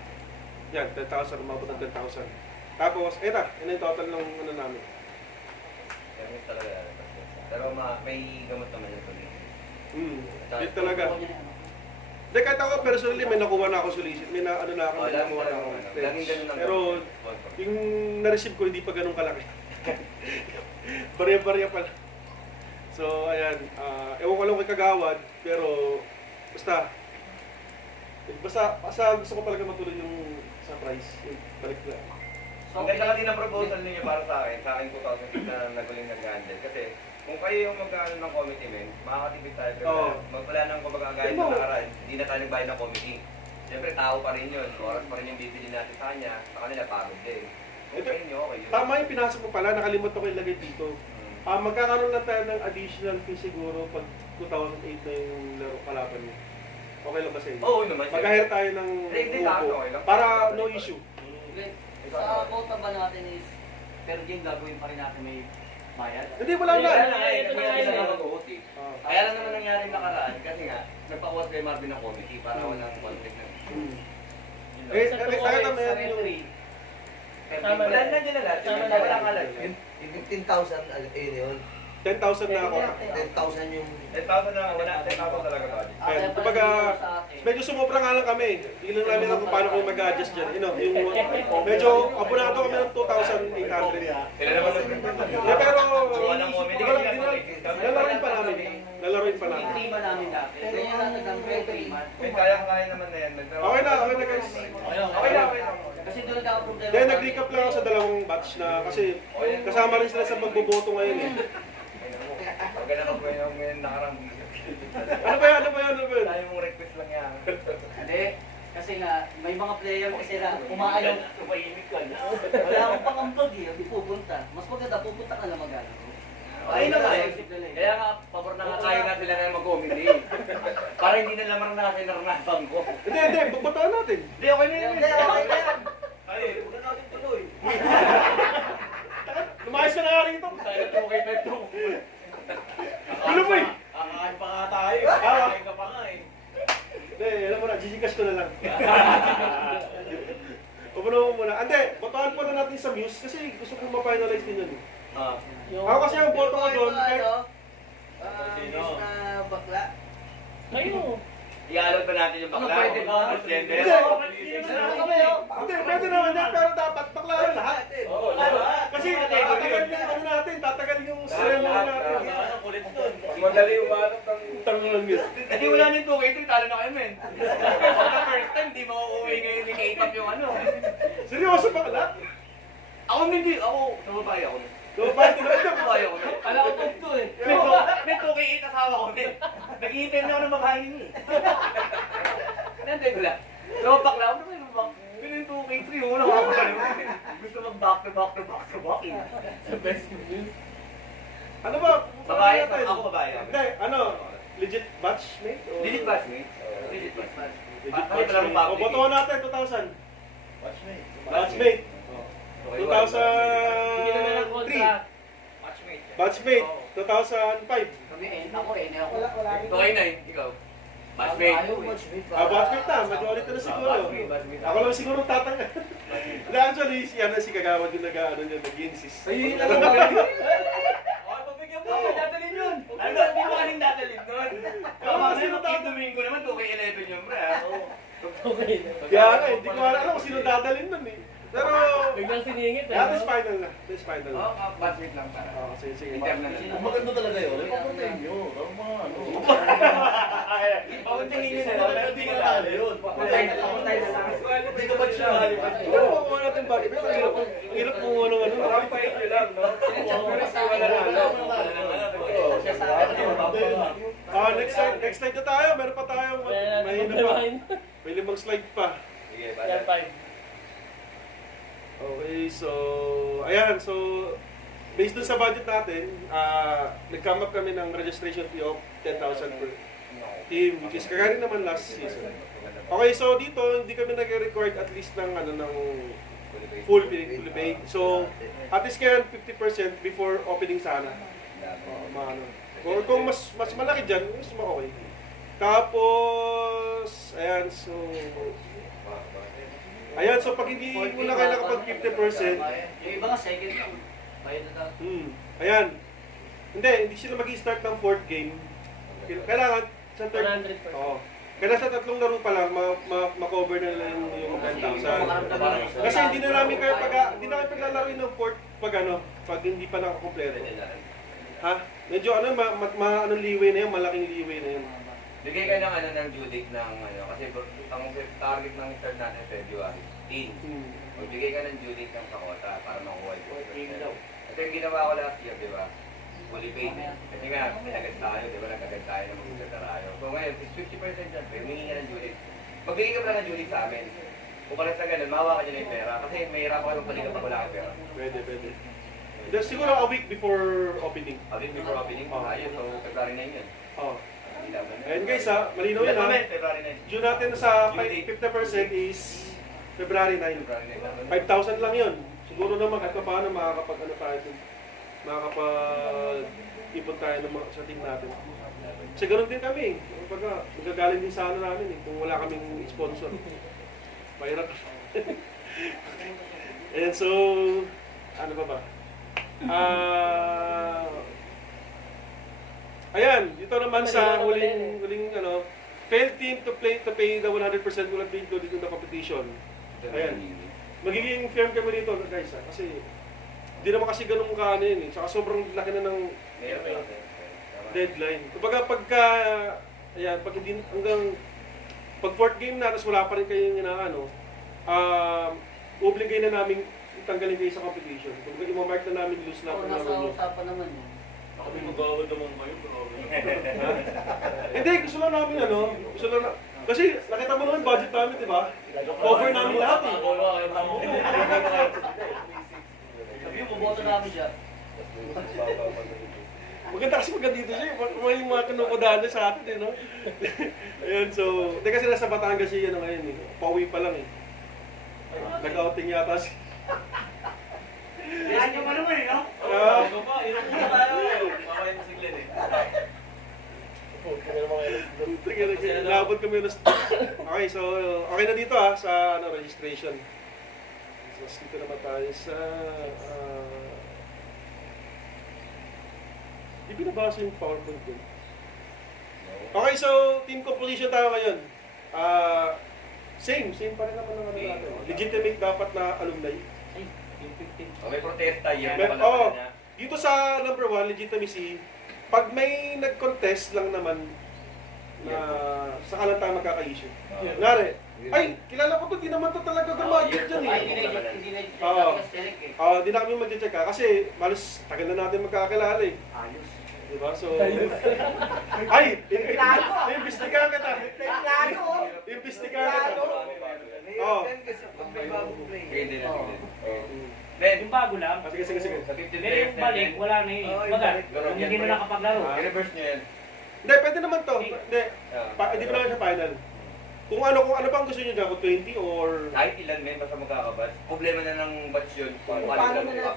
Yan, 10,000, umabot ng 10,000. Tapos, yun yung total ng ano namin. Pero may gamot naman yung tuloy. Yun talaga. Hindi, kahit ako personally, may nakuha na ako solicit. May na, ano na ako, may nakuha na ako. Pero, yung na-receive ko, hindi pa ganun kalaki. Barya-barya pala. So, ayan. Ewan ko lang kay Kagawad, pero, basta gusto ko talaga matuloy yung surprise. Yung balik na. Ang ganda kasi ng proposal ninyo para sa akin 2006 na nagaling nag-handle. Kasi kung kayo yung mag-ano ng committee, men, makakatipid tayo. Pero magpala ng kumbaga gaya ng nakaraan, hindi na tayo nagbayad ng committee. Siyempre, tao pa rin yun. Oras pa rin yung bibili natin sa kanya. Sa kanila, pagod din. Kung kayo nyo, okay yun. Tama yung pinasok mo pala, nakalimot ako ilagay dito. Magkakaroon lang tayo ng additional fee siguro pag 2008 na yung laro kalaban niya. Okay lang ba sa inyo? Oo naman. Mag-hire tayo ng grupo para no issue. Sa quota ba natin is, pero yung gagawin pa rin natin may bayad? Hindi, wala na. Kaya lang naman nangyari nakaraan kasi nga, nagpa-quote kay Marvin ng committee para walang conflict na. Kaya naman yan yung... Tama Wala na dyan na lahat. Walang kalag. Yung 15,000, ayun yun. 10,000 na ako. 10,000 yung... 10,000 na, wala. 10,000 talaga tayo. Ayan, kumbaga, medyo sumobra nga lang kami. Tignan namin kung paano kami mag-adjust dyan. You know, yung, medyo abonado kami ng 2,800. Sila naman Pero, nalaroin lalaroin pa namin. Lalaroin pa namin. Yung prima namin dati. Kaya natin ang prima. Kaya naman na yan. Okay na guys. Okay na. Kasi doon nagkakaproblema. Then, nag-recap lang ako sa dalawang batch na kasi kasama rin sila sa magboboto ngayon eh. Maganda ko ba yung nakarang video? Ano ba yan? Tayo mong request lang yan. Hindi. Kasi nga, may mga player kasi na umaayaw. Tumahimik ka na. Wala akong pakambag eh. Hindi pupunta. Mas maganda, pupunta ka na mag-ano. Ay naman. Kaya nga, pabor na nga tayo na sila na mag-comedy. Para hindi na lamang naranasan ko. Hindi, bubutuan natin. Hindi, okay na yun. Hindi, okay na yan. Ay, huwag na natin tuloy. Lumayas ka na nga rito. Tayo na okay pa ito. Gulo mo eh. Kakain pa nga tayo. Kakain ka pa nga eh. Hindi, alam mo na, Gcash ko na lang. Pupuno mo muna. Hindi, botohan po na natin sa Muse kasi gusto kong ma-finalize din yun. Ako kasi ang boto ko doon, Miss na bakla. Kayo. Ialog ba natin yung bakla? Pwede ba? Presidente? Hindi, pwede naman yan, pero dapat bakla lang lahat. Kasi tatagal yung ano natin, tatagal yung ceremony natin. Madali yung manap ng... Tanong lang yun. Hindi wala nang 2K3, talo na kayo men. For the first time, di mauuwi ngayon ni K-pop yung ano. Seryoso bakla? Ako hindi, ako, tumabay ako. Tumabay ako. Tumabay ako. Alam ko to eh. May 2K8 asawa ko din. Nag-iintay na ako ng makain eh. Nanday ko lang. Lopak lang ako naman yung back. Yung 2K3, wala ka pa rin. Gusto mag-back to back to back to back eh. Sa best yun. Ano ba? Babae, ako babae. Hindi, ano? Legit batchmate? Digit batchmate. Digit batchmate. Legit Bakit wala batchmate. mong back? O, botohan natin, 2,000. Batchmate. Hindi na lang 2003. kontra. Batchmate. 2005. Kami ako ako. Okay na ikaw. Batchmate. Batchmate na. Majority na siguro. Ako lang siguro tatanggal. Hindi, actually, si Kagawad yung nag-ano niya, nag-insist. Ayun na lang. Okay, pabigyan mo. Dadalhin yun. Ano, hindi mo kaning dadalhin nun. Sino tayo tumingin ko naman, 2K11 yun, pre. Okay. Kaya nga, hindi ko alam kung sino dadalhin nun eh. Pero, Biglang siningit eh. that is final na. That is final na. Oo, batchmate lang para. Sige. Internal na. Kung maganda talaga yun, papuntahin nyo. Ang mga ano. Papuntahin nyo na lang. Hindi nga talo yun. Papuntahin na lang. Hindi ka ba siya? Oo, kukuha natin body bet. Ang hirap kung ano. Parang pain nyo lang, no? Next slide na tayo. Meron pa tayong mahina pa. May 5 slide pa. Sige, Yan, 5. Okay, so, ayan, so, based dun sa budget natin, nag-come up kami ng registration fee of 10,000 per team, which is kagaya naman last season. Okay, so dito, hindi kami nag-record at least ng, ng full paid. So, at least kaya 50% before opening sana. Kung mas malaki dyan, mas okay. Tapos, ayan, so, pag hindi mo na kayo nakapag 50%, Yung iba nga second lang. Bayad na daw. ayan, hindi sila mag-i-start ng 4th game. Kailangan sa 100%. Oo. Kailangan sa 3 laro pa lang, ma-cover na lang yung 10,000. Kasi hindi na namin kayo hindi na kayo paglalaroin ng 4th pag hindi pa nakakompleto. Ha? Medyo anong liway na yun, malaking liway na yun. Bigay ka ng due date ng kasi ang target ng start natin February 18. Magbigay ka ng due date ng kakota para makuha ito. Ito yung ginawa ko last year, di ba? Fully paid. Kasi nga, pinagad tayo, di ba? Nagagad tayo ng mag-start tayo. So ngayon, is 50% dyan, pero humingi ka ng due date. Magbigay ka pala ng due date sa amin. Kung pala sa ganun, mawa ka dyan ng pera. Kasi may hirap ka ng palikat pag wala kang pera. Pwede. Siguro a week before opening. A week before opening, ayun. So, February 9 yun. Oo. Ayan guys malinaw yan ha. February 9. Due natin sa 50% is February 9. 5,000 lang yun. Siguro naman kahit paano makakapag-ipon tayo sa team natin. Kasi ganoon din kami. Magagaling din sa namin kung wala kaming sponsor. Mahirap. And so, ano ba? Ayan, dito naman sa huling failed team to pay the 100% will not be included in the competition. Ayan. Magiging firm kami dito, guys, kasi hindi naman kasi ganun kaano yun eh. Saka sobrang laki na ng deadline. Kumbaga pag hindi pag 4th game na, tapos wala pa rin kayong obligay na namin tanggalin kayo sa competition. Kumbaga i-mark na namin lose na. Oo, nasa usapan naman yun. Kami mag-awal naman kayo, pero Hindi, gusto lang namin kasi nakita mo naman budget namin, di ba? Cover namin lahat eh. Sabi mo, boto namin siya. Maganda kasi dito siya. May mga kinukudahan na sa atin eh, no? Ayan, so, hindi kasi nasa Batangas siya ngayon eh. Pauwi pa lang eh. Nag-outing yata siya. Yan yung naman eh, no? Naabot kami na. Okay, so okay na dito sa registration. So dito naman tayo sa di binabasa yung PowerPoint ko. Okay, so team composition tayo ngayon. Same pa rin naman ng natin. Legitimate dapat na alumni. May protesta yan. Dito sa number 1, legitimacy, pag may nag-contest lang naman na saka lang tayo magkaka-issue. Nari, ay, kilala ko to, di naman to talaga gumagit dyan eh. Hindi na kami mag-check kasi malos tagal na natin magkakilala eh. Ayos. Diba? So, ay, imbestigahan kita. Imbestigahan kita. Oo. Hindi na. Then, Yung bago lang. Sige. sa 15 Pero yung balik, wala na eh. Baga, hindi mo nakapaglaro. i-reverse nyo yan. Hindi, pwede naman to. Hindi pa naman siya final. Kung ano bang gusto niyo dyan, kung 20 or... Kahit ilan men, basta magkakabas. Problema na ng batch yun. Kung Paano na lang?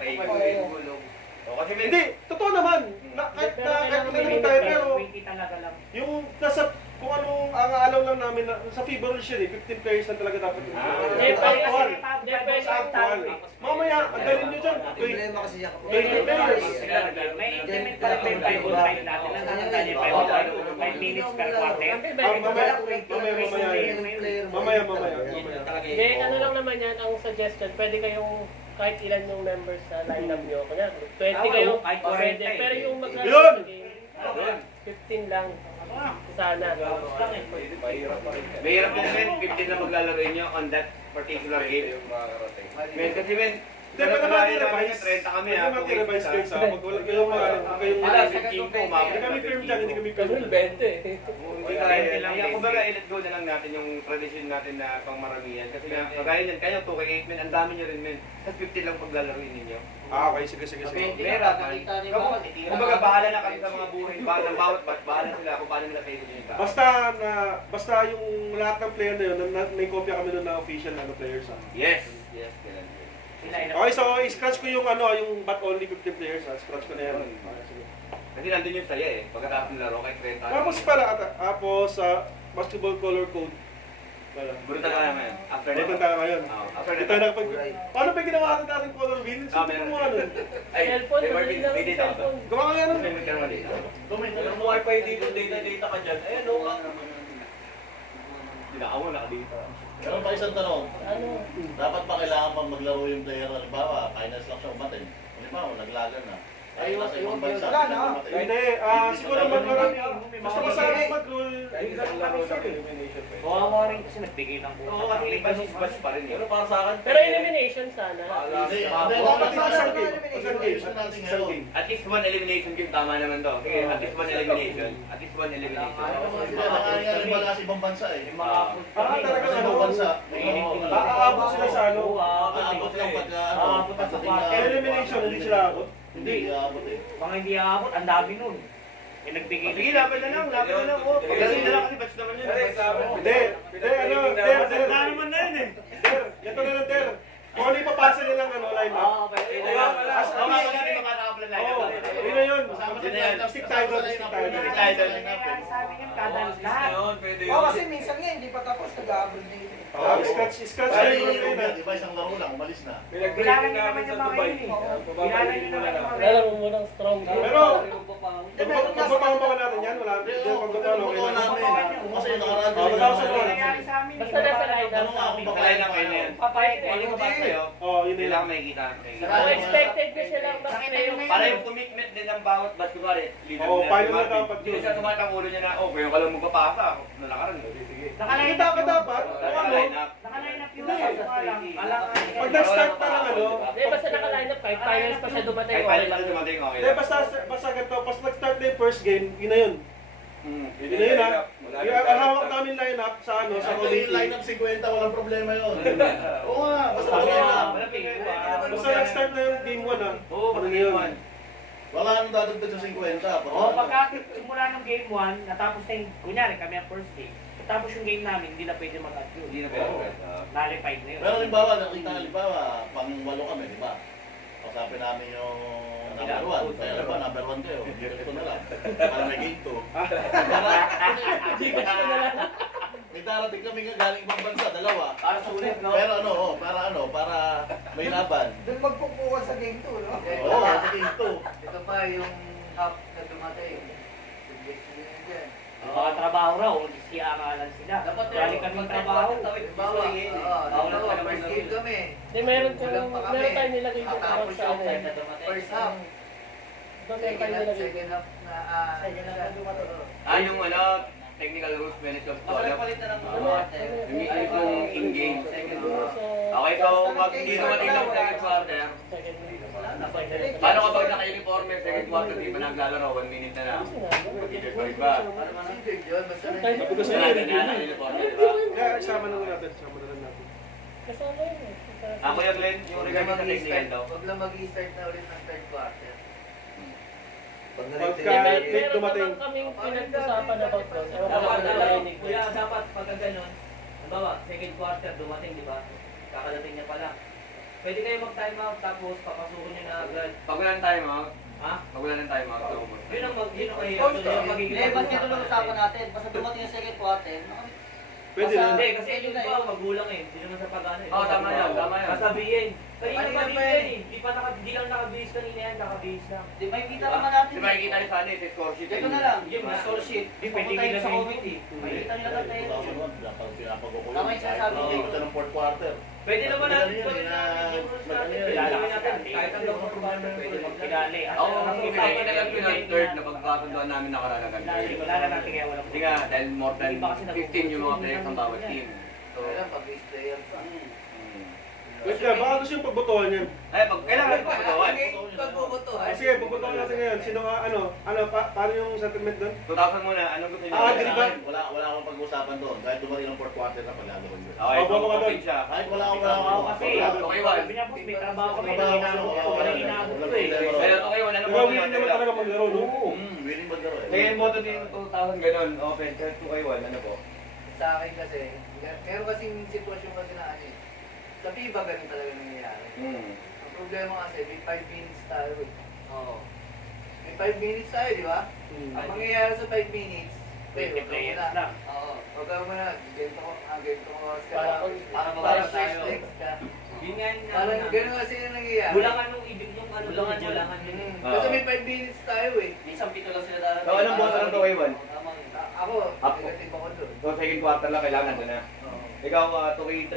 Kasi may... Hindi, totoo naman. Kahit naman tayo, pero 20 talaga lang. yung nasa, kung anong ang alaw lang namin, sa FIBA rules yun 15 players lang talaga dapat yung actual. Mamaya, ang galing nyo dyan, Problema kasi siya 20 players. May implement pa rin yung 5 on 5 natin. Nangangalan yung 5 on 5 minutes per quarter. Mamaya. Hindi, ano lang naman yan, ang suggestion, pwede kayong kahit ilan yung members sa lineup nyo. Kanya, 20 kayo, kahit pwede. 40. Pero yung Yun! maglalaro sa game, 15 lang. Sana. Mahirap po men, 15 na maglalaro nyo on that particular game. Yung makakarating. Men, kasi men, Hindi, pwede naman i-revise. 30 kami Pwede naman i-revise guys ha. Pag wala kayong hindi kami firm dyan, hindi kami firm dyan. Hindi kaya, kumbaga i-let go na lang natin yung tradition natin na pang maramihan. Kasi nga, kagaya niyan, kayo 2K8 men, ang dami nyo rin men. Tapos 50 lang paglalaroin ninyo. Okay, sige. Meron man. Kumbaga bahala na kami sa mga buhay, bahala ng bawat bat, bahala sila kung paano nila kayo yung tao. Basta yung lahat ng player na yun, may kopya kami nun na official players ha. Yes, ganun. Okay, so i-scratch ko yung but only 50 players ha. Scratch ko na yan. Okay, sige. Kasi nandun yung saya eh, pagkatapos ng laro kay 30. Tapos basketball color code. Brutal ka na ngayon. After Ito that. tayo ngayon. After Ito that. paano pa ginawa natin color wheel? Ah, Sino meron. mo ano? Ay, Cellphone, may madali lang dito ako. cellphone. Gawa ka yan. May magkaroon dito. Yung wifi dito, data ka dyan. Eh, no, Hindi na ako dito. Pero pa isang tanong, Ano? dapat ba kailangan pang maglaro yung player? Halimbawa, kindness lang siya umatin. Halimbawa, naglagan na. Ay, nasa ibang bansa. Wala na. Hindi, siguro basta mag-rule. Oo, mo rin kasi nagbigay ng buka. Oo, kasi basis pa rin Pero yun. para sa akin, Pero elimination sana. Hindi, Isang game. At least one elimination game, tama naman to. Sige, at least one elimination. At least one elimination. Hindi, nangyayari ba sa ibang bansa eh. Talaga Sa ibang bansa. Aabot sila sa ano. Aabot lang pagka, Elimination, hindi sila aabot. Hindi, aabot eh. Mga hindi aabot, ang dami nun. Eh, nagbigay. Sige, lapit na lang. Oh, pagdating na lang kasi batch naman yun. Hindi, Der. naman na yun eh. Der, ganito na lang, Der. Kung ano ipapasa nilang line up. Yun na yun. Stick tayo doon, stick tayo doon. Sabi niya, kada lahat. Oo, kasi minsan nga, hindi pa tapos, nag-aabot din. Scratch Ay, na yung yun. di ba isang laro lang, umalis na. Kilala niyo naman yung mga yun eh. Kilala niyo naman yung mga Wala yun. mo munang strong game. Pero, pagbabawan pa natin yan, wala. Pagbabawan, okay Totoo na. namin. Kasi nakaraan Oh, din tapos naman. ano? Nangyari sa amin. Basta nasa line Ano up. nga kung Pagkain na kayo na yan. Papayag Kung ano eh. mabasa sa'yo, Oh, yun na kailangan lang. makikita. So expected ko silang mag-play. Para yung commitment din ng bawat bat, kunwari, leader Oo, nila, final si na Marvin. dapat Hindi yun. siya tumatang ulo niya na, oh, ngayon ka lang magpapasa. Nalakaran. Sige. Nakaline Kita up ka yun. dapat. Naka-line up. Nakaline up yun. Hindi. Kaso nga lang. Pag nag-start na lang Hindi, basta naka-line up kahit finals pa siya dumating. Kahit Okay final lang. na dumating, okay Hindi, lang. basta ganito. Pas nag-start na yung first game, yun na yun. Yun na yun ha. Ang hawak namin line up sa Sa committee. line up 50, walang problema yun. Oo nga, basta Basta nag-start na yung game 1 ha. Oo, Ano na yun? wala nang dadagdag sa 50. Oo, pagka simula ng game 1, natapos na yung, kunyari kami ang first game, natapos yung game namin, hindi na pwede mag-add yun. Hindi na pwede. Nalified na yun. Pero halimbawa, nakita halimbawa, pang 8 kami, di ba? Kasapin namin yung number 1. Kaya halimbawa, number 1 kayo. Ito na lang. Para may game 2. May darating kami nga galing ibang bansa, dalawa. Para sulit, no? Pero para may laban. Doon magpupukas sa game 2, no? Oo, sa game 2. Ito pa yung half na dumatay. Suggestion nyo dyan. Yung mga trabaho raw, siyangalan sila. Dapat Galing kami trabaho. Halimbawa, first game kami. Hindi, meron Kulang pa kami. tayo nilagay dito para Tapos sa yung ano. first half. Meron tayo nilagay dito. Second half na Second half na dumatay. Yung technical rules when it comes to Basta nagpalit na ng Ano? yung in-game. So, Okay, so pag hindi dumating ng second quarter, second paano kapag naka-uniform yung second quarter, di ba naglalaro, 1 minute na lang? Mag-either pa rin ba? Consider yun, basta Sabi ko Kasi sa'yo, natin na naka-uniform, di ba? Kaya isama na lang natin. Kasama yun eh. Ako yung Glenn, yung regarding sa technical daw. Huwag lang mag-i-start na ulit ng third quarter. Pagka Meron late dumating. naman kaming pinag-usapan about doon. Ewan ko kung narinig ko. Kuya, dapat pagka ganun, halimbawa, second quarter dumating, di ba? Kakadating niya pala. Pwede kayo mag-time out tapos papasukin niyo na agad. Pag wala ng time out, Ha? ubos. Yun ang magiging Eh, ba't ito lang usapan natin? Basta dumating yung second quarter, Pwede na. Hindi, kasi yun ba, magulang eh. Hindi naman sa pag-ano eh. Oo, tama yan. Sasabihin. Kanina Ano pa yan, din pre? yan eh. Di lang nakabihis kanina yan, kakabihis lang. di may kita naman natin. Di ba nakikita niyo sa ano, sa score sheet? Ito na lang, Yung yung score sheet. Di, pwede Pupunta yun sa ginawa committee. May kita nila lang tayo. 2001, pinapago ko yun. Tama yung sinasabi Kahit niyo. ito ng fourth quarter. Pwede naman natin Yun, gawin natin yung rules natin. yun, Kilala yun, natin. yun, Kahit ang local government pwede magkilala eh. Oo, pinakita lang yun ang third na pagkasunduan namin nakaraan ng Wala na natin kaya walang Kasi nga, dahil more than 15 yung mga players ng bawat team. Kaya pag base player ka. Wait nga, baka gusto yung pagbotohan yan. Ay, kailangan pa ito. Pagbubuto. Sige, pagbotohan natin ngayon. Sino nga, paano yung settlement doon? 2,000 muna. Anong gusto niyo? Agree ba? Wala akong pag-usapan doon. Kahit dumating ng 4 quarter na paglalaro yun. Okay, Boto ka doon. siya. Kahit wala akong Kasi, Okay, Juan. sabi niya po, may trabaho kami, hinahabol ko eh. Pero ito kayo, ano Diba, boto willing naman talaga maglaro, no? Willing maglaro eh. Kaya yung boto din 2,000 ganun. Open. Kaya 2K1, ano po? Sa akin kasi, meron kasing sitwasyon kasi na ano eh. Sa FIBA ganun talaga nangyayari. Ang problema kasi, may 5 minutes tayo eh. Oo. May 5 minutes tayo, di ba? Ang mangyayari sa 5 minutes, 20 players lang. Oo. Huwag ka muna, ganito ko oras ka. Para Para mawala fresh tayo. legs ka. Yun nga yung Parang ganun kasi yung nangyayari. Bulangan nung ibig yung ano, Bulangan yun. bulangan yun. Kasi may 5 minutes tayo eh. Minsan pito lang sila darating. So, anong boto ng 2K1? Ako, Ako. negative ako doon. So, second quarter lang kailangan doon na. Oo. Ikaw, 2K3.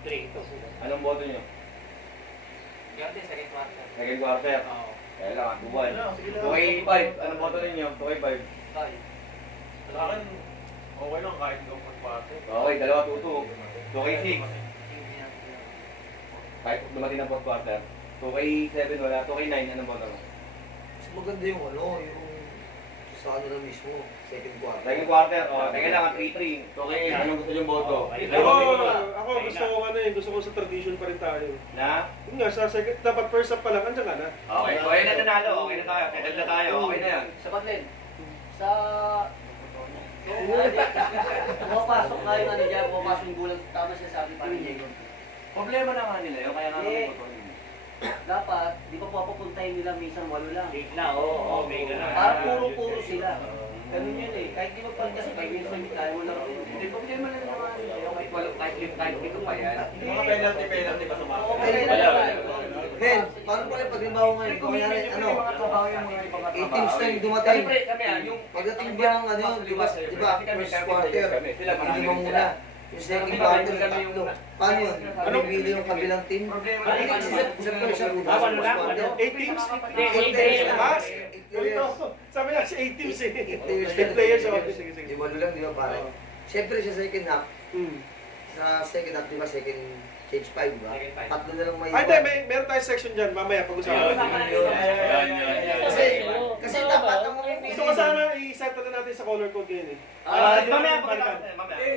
3 ito sila. Anong boto niyo? Yan din, second quarter. Second quarter. Oo. Kailangan, 2-1. Sige lang. 2K5. Anong boto ninyo? 2K5. Bye. Sa akin, okay lang kahit ikaw magpate. Okay, dalawa 2-2. 2K6. Kahit dumating ng fourth quarter. 2K7 wala. 2K9. Anong boto mo? Mas maganda yung sa ano na mismo, second quarter. Second quarter. Kailangan 3-3. 2K. Anong gusto niyong boto? Ako gusto ko sa tradition pa rin tayo. Na? Yun nga, sa second, dapat first up pa lang, andyan ka na. Okay. Okay na nanalo. Okay na tayo. Settle na tayo. Okay na yan. Sapat din. Sa... Pumapasok nga yung ano dyan, pumapasok yung gulang. Tama siya sabi pa rin Diego. Problema na nga nila yun. Kaya nga kami boto. Dapat, di ba papapuntahin nila minsan walo lang. Big na, oo, may ganun. Parang puro-puro sila. Ganun yun eh. Kahit di ba pa kasi 5 minutes na tayo, wala rin. Hindi, problema na naman nila yun. Kahit ito pa yan. Mga penalty ba sa mga? Okay, Wala. Men, paano pala pag halimbawa ngayon, kung kanyari, Yung 8 teams na yung dumating. Kami yung Pagdating ba ng ano, di ba, first quarter, hindi mo muna. Yung second quarter, tatlo. Paano yun? Pumipili yung kabilang team? Sa first quarter. 8 teams? Hindi, 8 players. players. players. Sabi niya si 8 teams eh. 8 8 players, okay, sige, sige. Di ba lang, di ba pare? Siyempre sa second half, Hmm. sa second half, di ba, second stage 5, di ba? Second five. Tatlo na lang may Ay, hindi, meron tayong section dyan, mamaya pag-usapan. Kasi dapat ang mga Gusto ko sana i-set na natin sa color code ngayon eh. mamaya balikan.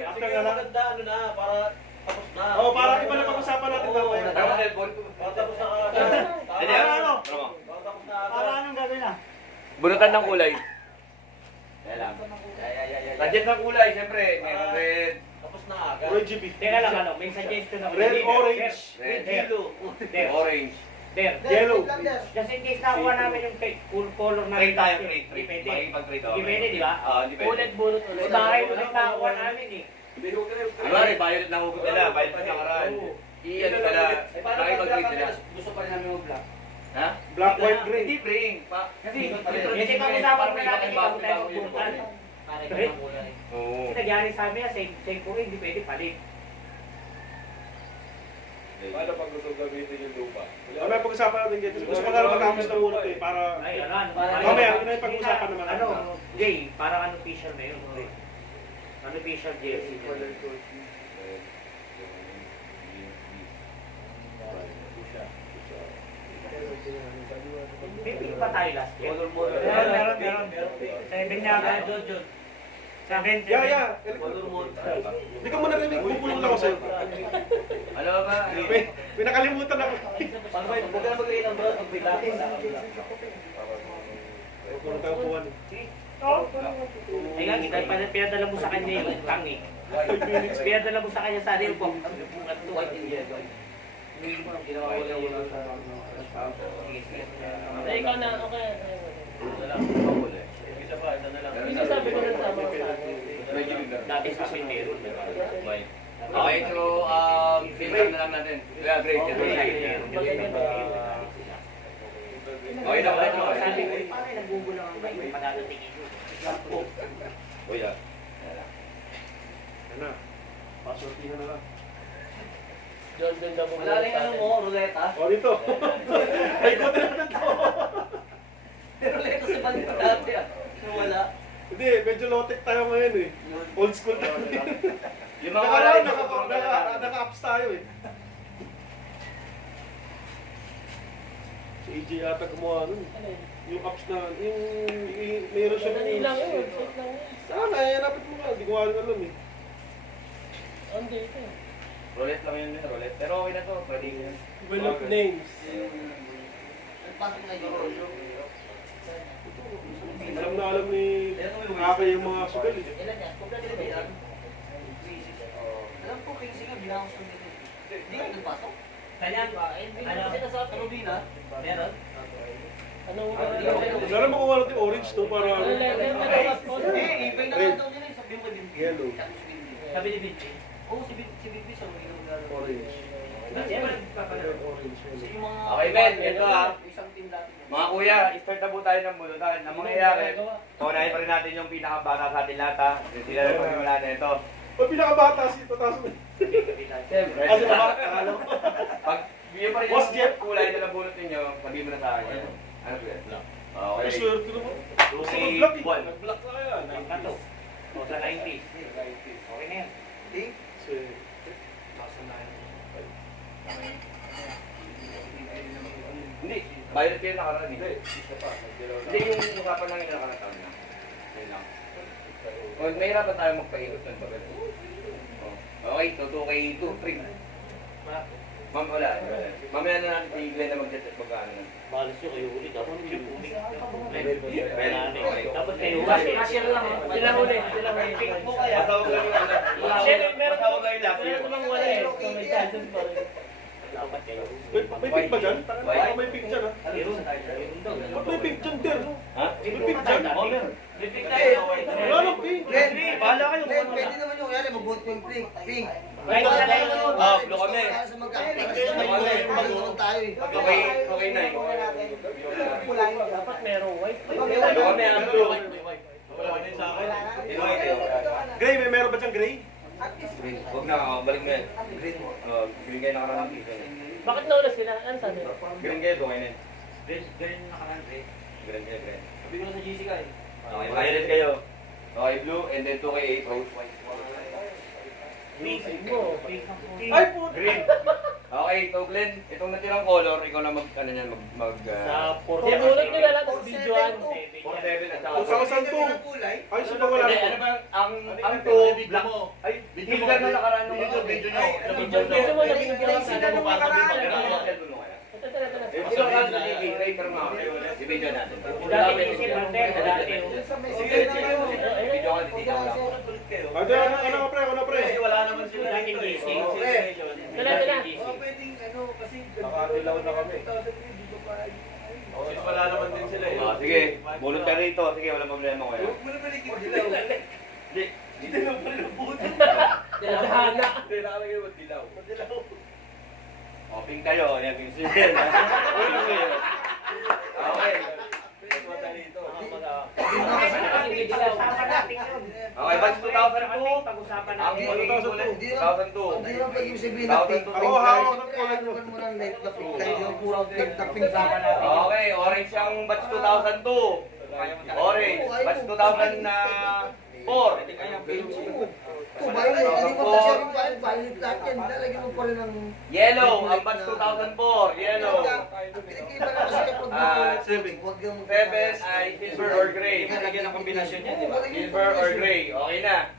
After nga lang. Ano na, para tapos na. Oo, para iba na pag-usapan natin mamaya. Para tapos na ka. Para anong gagawin na? Bunutan ng kulay. Kaya lang. Budget ng kulay, siyempre. Meron red. Tapos na agad. Red GB. Teka lang, ano, may suggestion ako. Red, orange, Red, Orange. Der. yellow. Just in case nakuha namin yung full color na Trade tayo, trade. Hindi pwede. Makikipag-trade ako. Hindi pwede, di ba? Hindi pwede. Ulit-bulot ulit. Sa bahay ulit nakuha namin eh. Ano, violet na hugot nila. Violet na nakaraan. I-ano nila. Makikipag-trade nila. Gusto pa rin namin mag-block. Ha? Black, white, green. Hindi, bring. Kasi, Kasi pag-usapan na natin yung bago tayo magbunutan. Para Red. ikaw kulay. Oo. Kasi nagyari sa amin, same ko rin, hindi pwede palit. Paano pag gusto gamitin yung lupa? Mamaya pag-usapan natin dito. Gusto ko na lang matapos na muna eh, para... Ay, ano, Mamaya, yun na yung pag-usapan naman natin. Ano, Jay, parang unofficial na yun. Unofficial jersey. May pick pa tayo last year. Meron. 7 yata. John. 7. Yeah. Color mode. Hindi ko muna rinig, pupulong lang ako sa'yo. Ano ba? May nakalimutan ako. Paano ba, huwag ka na mag-rate ng broad, mag-black. Puro tayo puwan eh. Ay nga, kita, pinadala mo sa kanya yung tang eh. Pinadala mo sa kanya sa rin po. At white in yellow. Ginawa ko lang yun sa... Ay, ikaw na, okay. Isa pa, isa na lang. Isa sabi ko na tama sa akin. Medyo bigla. Dati sa akin meron. Okay, so, filter na lang natin. Yeah, great. Okay na, okay na. Sabi ko, paano nagbubulang ang kayo? Padadatingin yun. Uy, ah. Yan na. Pasortihan na lang. John, doon daw Wala rin ano mo, ruleta. O, dito. Ay, kote na to. Ruleta sa balik dati ah. Wala. Hindi, medyo low-tech tayo ngayon eh. Old school tayo. Yung mga wala rin Naka-ups tayo eh. Si AJ yata gumawa nun. Yung ups na, mayroon siya Madali lang yun. Short lang yun. Sana, hanapin mo ka. Hindi ko nga rin alam eh. Hindi ito. Roulette lang yun, roulette. Pero okay na to, pwede yun. Develop names. Pasok na yun. Alam ni Ake yung mga sugal eh. Ilan yan? Kompleto ba yan? Alam ko, 15 nga, bilang ko sa Hindi ka nagpasok? Kanya, ano, Sinasabi ko, Bina. meron? Anong Sana mo kung ano yung orange to para... Ibay na lang daw nila, sabi mo din. Yellow. Sabi ni Vinci. Oo, si Bibi siya, may gano'n. Orange. Vinci, ano nagpapalaro? Orange. So, yung mga... Okay, Ben, ito ah. Isang team dati. Mga kuya, start na po tayo ng bulutan. Ang mangyayari, unahin pa rin natin yung pinakabata sa atin lahat ha. Sila na pagmula na ito. Pag pinakabata si Tataso mo. Siyempre, Kasi ba? Alam ko. pag bigyan pa rin Boss yung Jeff. kulay na nabulot ninyo, sabihin mo na sa akin. Ano po yan? Ay, Okay. swerte naman. Gusto Okay, mag-block eh. one. Nag-block na kaya. Ang kato. O sa 90s. Okay na yan. Hindi, violet kayo nakaraan eh. Hindi, yung usapan lang yung nakaraan taon na. Yun lang. O, mahirapan tayo magpaikot ng bagal. Okay, 2 kay 2, 3. Ma'am, wala. Mamaya na natin si Glenn na mag-chat pagkaano na. Balas nyo kayo ulit. Dapat yung ulit. Okay. Dapat kayo ulit. Cashier lang. Sila ulit. Sila ulit. Pick mo kaya. Matawag lang yung ano. Cashier, meron Matawag lang yung last year. meron namang wala eh. So may chances pa rin. Dapat kayo. May pick ba dyan? Baka may pick dyan ha? Meron. Meron daw. Ba't may pick dyan, Der? Ha? May pick dyan? Oo, meron. May pick tayo. Wala nang pink. Bahala kayo kung ano na. Pwede naman yung kaya mag-vote yung pink. Pink. Right na lang. Ah, blue kami. Sa magkakapit. Naman tayo eh. Okay na eh. Dapat merong white. Blue kami, ang blue. Gray, may meron ba dyan gray? Green. Huwag na, balik mo yan. Green. Green kayo nakaraan dito. Bakit nauna sila? Ano sabi? Green kayo, okay na. Ganun na nakaraan. Green kayo, green. Sabi ko na sa GC ka eh. Okay, violet kayo. Okay, blue, and then 2 kay 8, rose. Pink mo. Ay, puto. Green. Okay, so Glenn, itong natirang color, ikaw na mag, ano yan, Sa Kung bulot nila lang sa videoan. 4-7 at saka. Kung saan saan to? Ay, sino wala Hindi, to? ano ba, ang 2, black. Ay, hilda na nakaraan nung Video nyo. Video mo na video ka. Ito lang sa TV, right from now. I-video natin. Dati kasi partner. Dati. Video ka, video ka. Ay, di, ano pre, ano pre? Wala naman sila. Dating GC. Dala, dala. Pwedeng ano, kasi... Nakatilaw na kami. Wala naman din sila eh. Sige, bulot ka rito. Sige, walang problema ko yan. Huwag mo na balik yung dilaw. Hindi. Tadhana. Hindi, nakalagay mo dilaw. O, pink kayo. Yan, pink siya. Okay. Mas madali ito. Okay, batch 2002. Pag-usapan Ang natin. magiging kulay, 2002. Hindi naman pwede yung sabihin na pink. Ako, hawak ng kulay mo. Ano mo ng light na pink. Kahit yung purang light na pink. Okay, orange ang batch 2002. Orange, batch 2004. Kung violet, hindi mo kasi yung violet. Violet lahat yan. Lalagyan mo pa rin ng... Yellow, ang batch 2004. Yellow. Pinag-iba na kasi kapag huwag yung... 7 ay silver or gray. Lalagyan ng kombinasyon niya, di ba? Silver or gray. Okay na.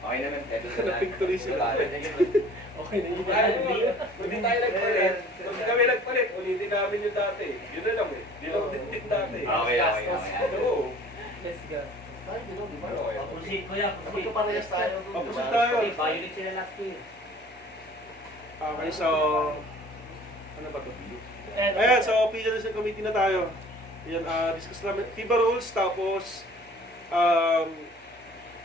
Okay na, men. Victory sila. Okay na yun. Hindi tayo nagpalit. Kung kami nagpalit, ulitin namin yung dati. Yun na lang eh. Di lang din dati. Okay, okay, okay. Oo. Let's go. Proceed ko yan. Proceed. Parehas tayo. Tapos tayo. Violet sila last year. Okay, so... Ano ba to? Ayan, so PGLSN committee na tayo. Ayan, discuss namin FIBA rules, tapos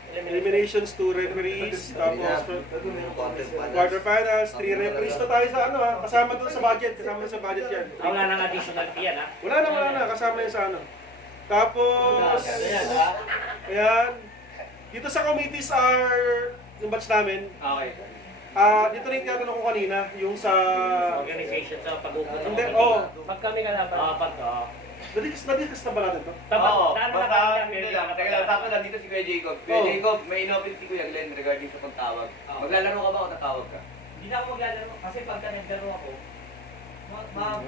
eliminations to referees, tapos quarterfinals, 3 referees na tayo sa ano ha, kasama doon sa budget, yan. Wala nang additional fee yan ha. Wala na, kasama yun sa ano. Tapos, ayan, dito sa committees are, yung batch namin, Okay. dito rin tinatanong ko kanina, yung sa... Organization sa pag-uukot. Hindi, oo. Pag kami kalaban. Pag Na-discuss na ba natin to? Oo, basta hindi lang. Teka lang, sakto lang dito si Kuya Jacob. Kuya Jacob, may in-open si Kuya Glenn regarding sa pagtawag. Maglalaro ka ba o tatawag ka? Hindi na ako maglalaro kasi pagka naglaro ako,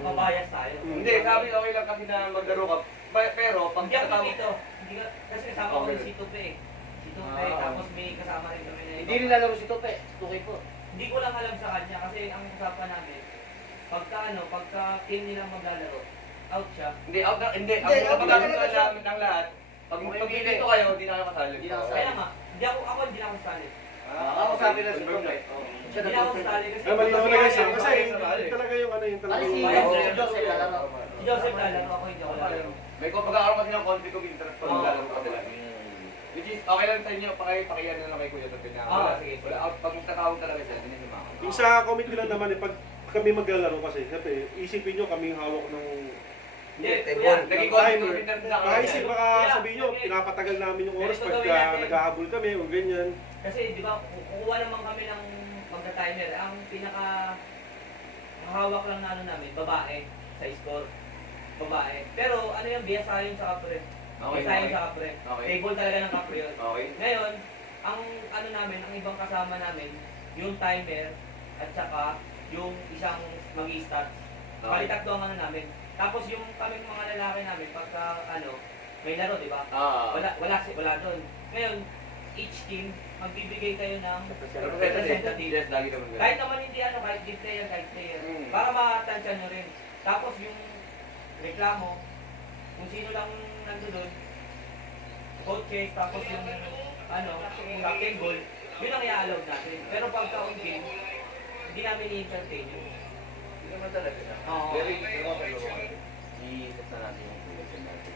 mabayas tayo. Hindi, sabi okay lang kasi na maglaro ka. Pero pag Hindi ako tatawag dito. Hindi ka, kasi kasama ko si Tupe eh. Si Tupe, tapos may kasama rin kami na Hindi rin lalaro si Tope. Tukay po. Hindi ko lang alam sa kanya kasi ang usapan namin, pagka team nilang maglalaro, out siya. Hindi, out na, hindi. Ang Hindi, kapag hindi namin talaga ng lahat, pag dito kayo, hindi na kayo kasali. Hindi na kasali. Kaya nga, ako hindi na ako sasali. Ako sabi na si Tope. Hindi na ako sasali kasi Ay, malinaw na guys, kasi Kasi- yun talaga yung ano, yung talaga Ano si yung... Joseph lalaro? si Joseph lalaro, ako hindi ako lalaro. May pagkakaroon kasi ng conflict of interest pag maglalaro ka sila. Which is, okay lang sa inyo, pakiyan na lang kay Kuya Tope na wala, sige. wala, pag tatawag talaga sila, hindi nyo makakasama. Yung sa committee lang naman, pag kami maglalaro kasi, siyempre, isipin nyo kami yung hawak ng... Hindi, Table. kuya, Naging conflict of interest na Baka kami. isip, baka sabihin nyo, pinapatagal namin yung oras Ganito gawin pagka natin. naghahabol kami o ganyan. kasi di ba, kukuha naman kami ng magka-timer. Ang hawak lang na ano namin, babae sa score. Babae. Pero ano yung bias yun sa kapre? Okay, Bias yun okay. sa kapre. Okay. Table talaga ng kapre yun. Okay. Ngayon, ang ano namin, ang ibang kasama namin, yung timer at saka yung isang mag-start. Okay. Palitat ang ano namin. Tapos yung kaming mga lalaki namin, pagka ano, may laro, di ba? Wala doon. Ngayon, each team, magbibigay kayo ng representative. Yes, lagi naman ganun. Kahit naman hindi ano, kahit di player, para matansya nyo rin. Tapos yung reklamo, kung sino lang nandun, coaches, tapos yung ano, captain goal, yun ang i-allow natin. Pero pagka on game, hindi namin i-entertain yun. Hindi naman talaga. Oo. Very, i-set na natin yung question natin.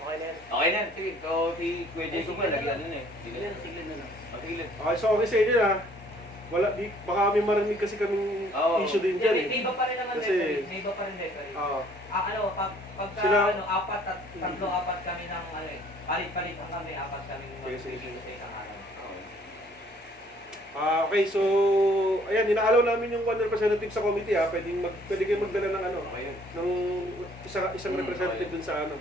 Okay na yan. Okay na, sige. So, si Kuya Jacob na, lagi ano na eh. Sige na. Sige na lang. Sige na. Okay, so okay sa inyo na. Baka may marinig kasi kaming Oo. issue din dyan eh. May iba pa rin naman Kasi- referee. May iba pa rin referee. Oo. Pagka Sila- ano, tatlo-apat kami ng ano eh. Palit-palit ang kami, apat kami ng Sige, sige. sa isang araw. Okay, so ayan, inaalaw namin yung one representative sa committee pwede kayo magdala ng ano, Okay yun. ng isang representative okay. dun sa ano.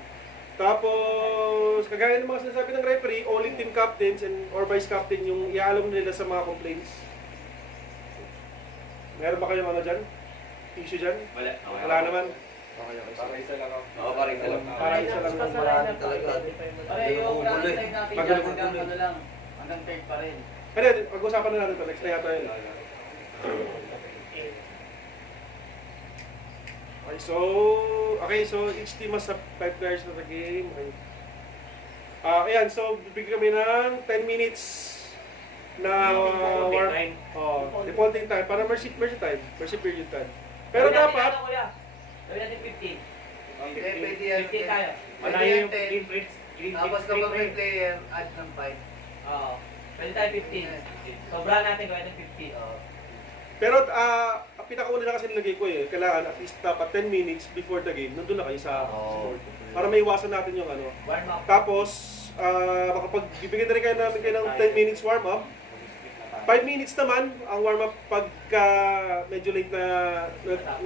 Tapos, kagaya ng mga sinasabi ng referee, only team captains or vice captain yung iaalam nila sa mga complaints. Meron ba kayong ano dyan? Issue dyan? Wala. Okay. Wala naman. Para isa lang ako. Oo, parang isa lang. Para isa lang Basta ng sa marami lineup, talaga. pwede pa yung Pare, yung ground time natin Magaling dyan, hanggang tuloy. ano lang, hanggang third pa rin. Hindi, pag-usapan na natin ito. Next na yata yun. Okay, so each team has 5 players na sa game. Okay. Ayan, so bibigyan kami ng 10 minutes na defaulting time para mercy period time. Pero Gawin natin dapat, ano, kuya? Gawin natin 15. Hindi, pwede yan. 15 tayo. Pwede yan 10. Tapos kapag may player, add ng 5. Oo. Pwede tayo 15. Sobrahan natin gawin natin 50. pero ang pinakauna na kasi nilagay ko kailangan at least dapat 10 minutes before the game, nandun na kayo sa court. Para may iwasan natin yung ano. Warm up. Tapos, bibigyan na rin namin kayo ng 10 minutes warm up. 5 minutes naman ang warm up pagka medyo late na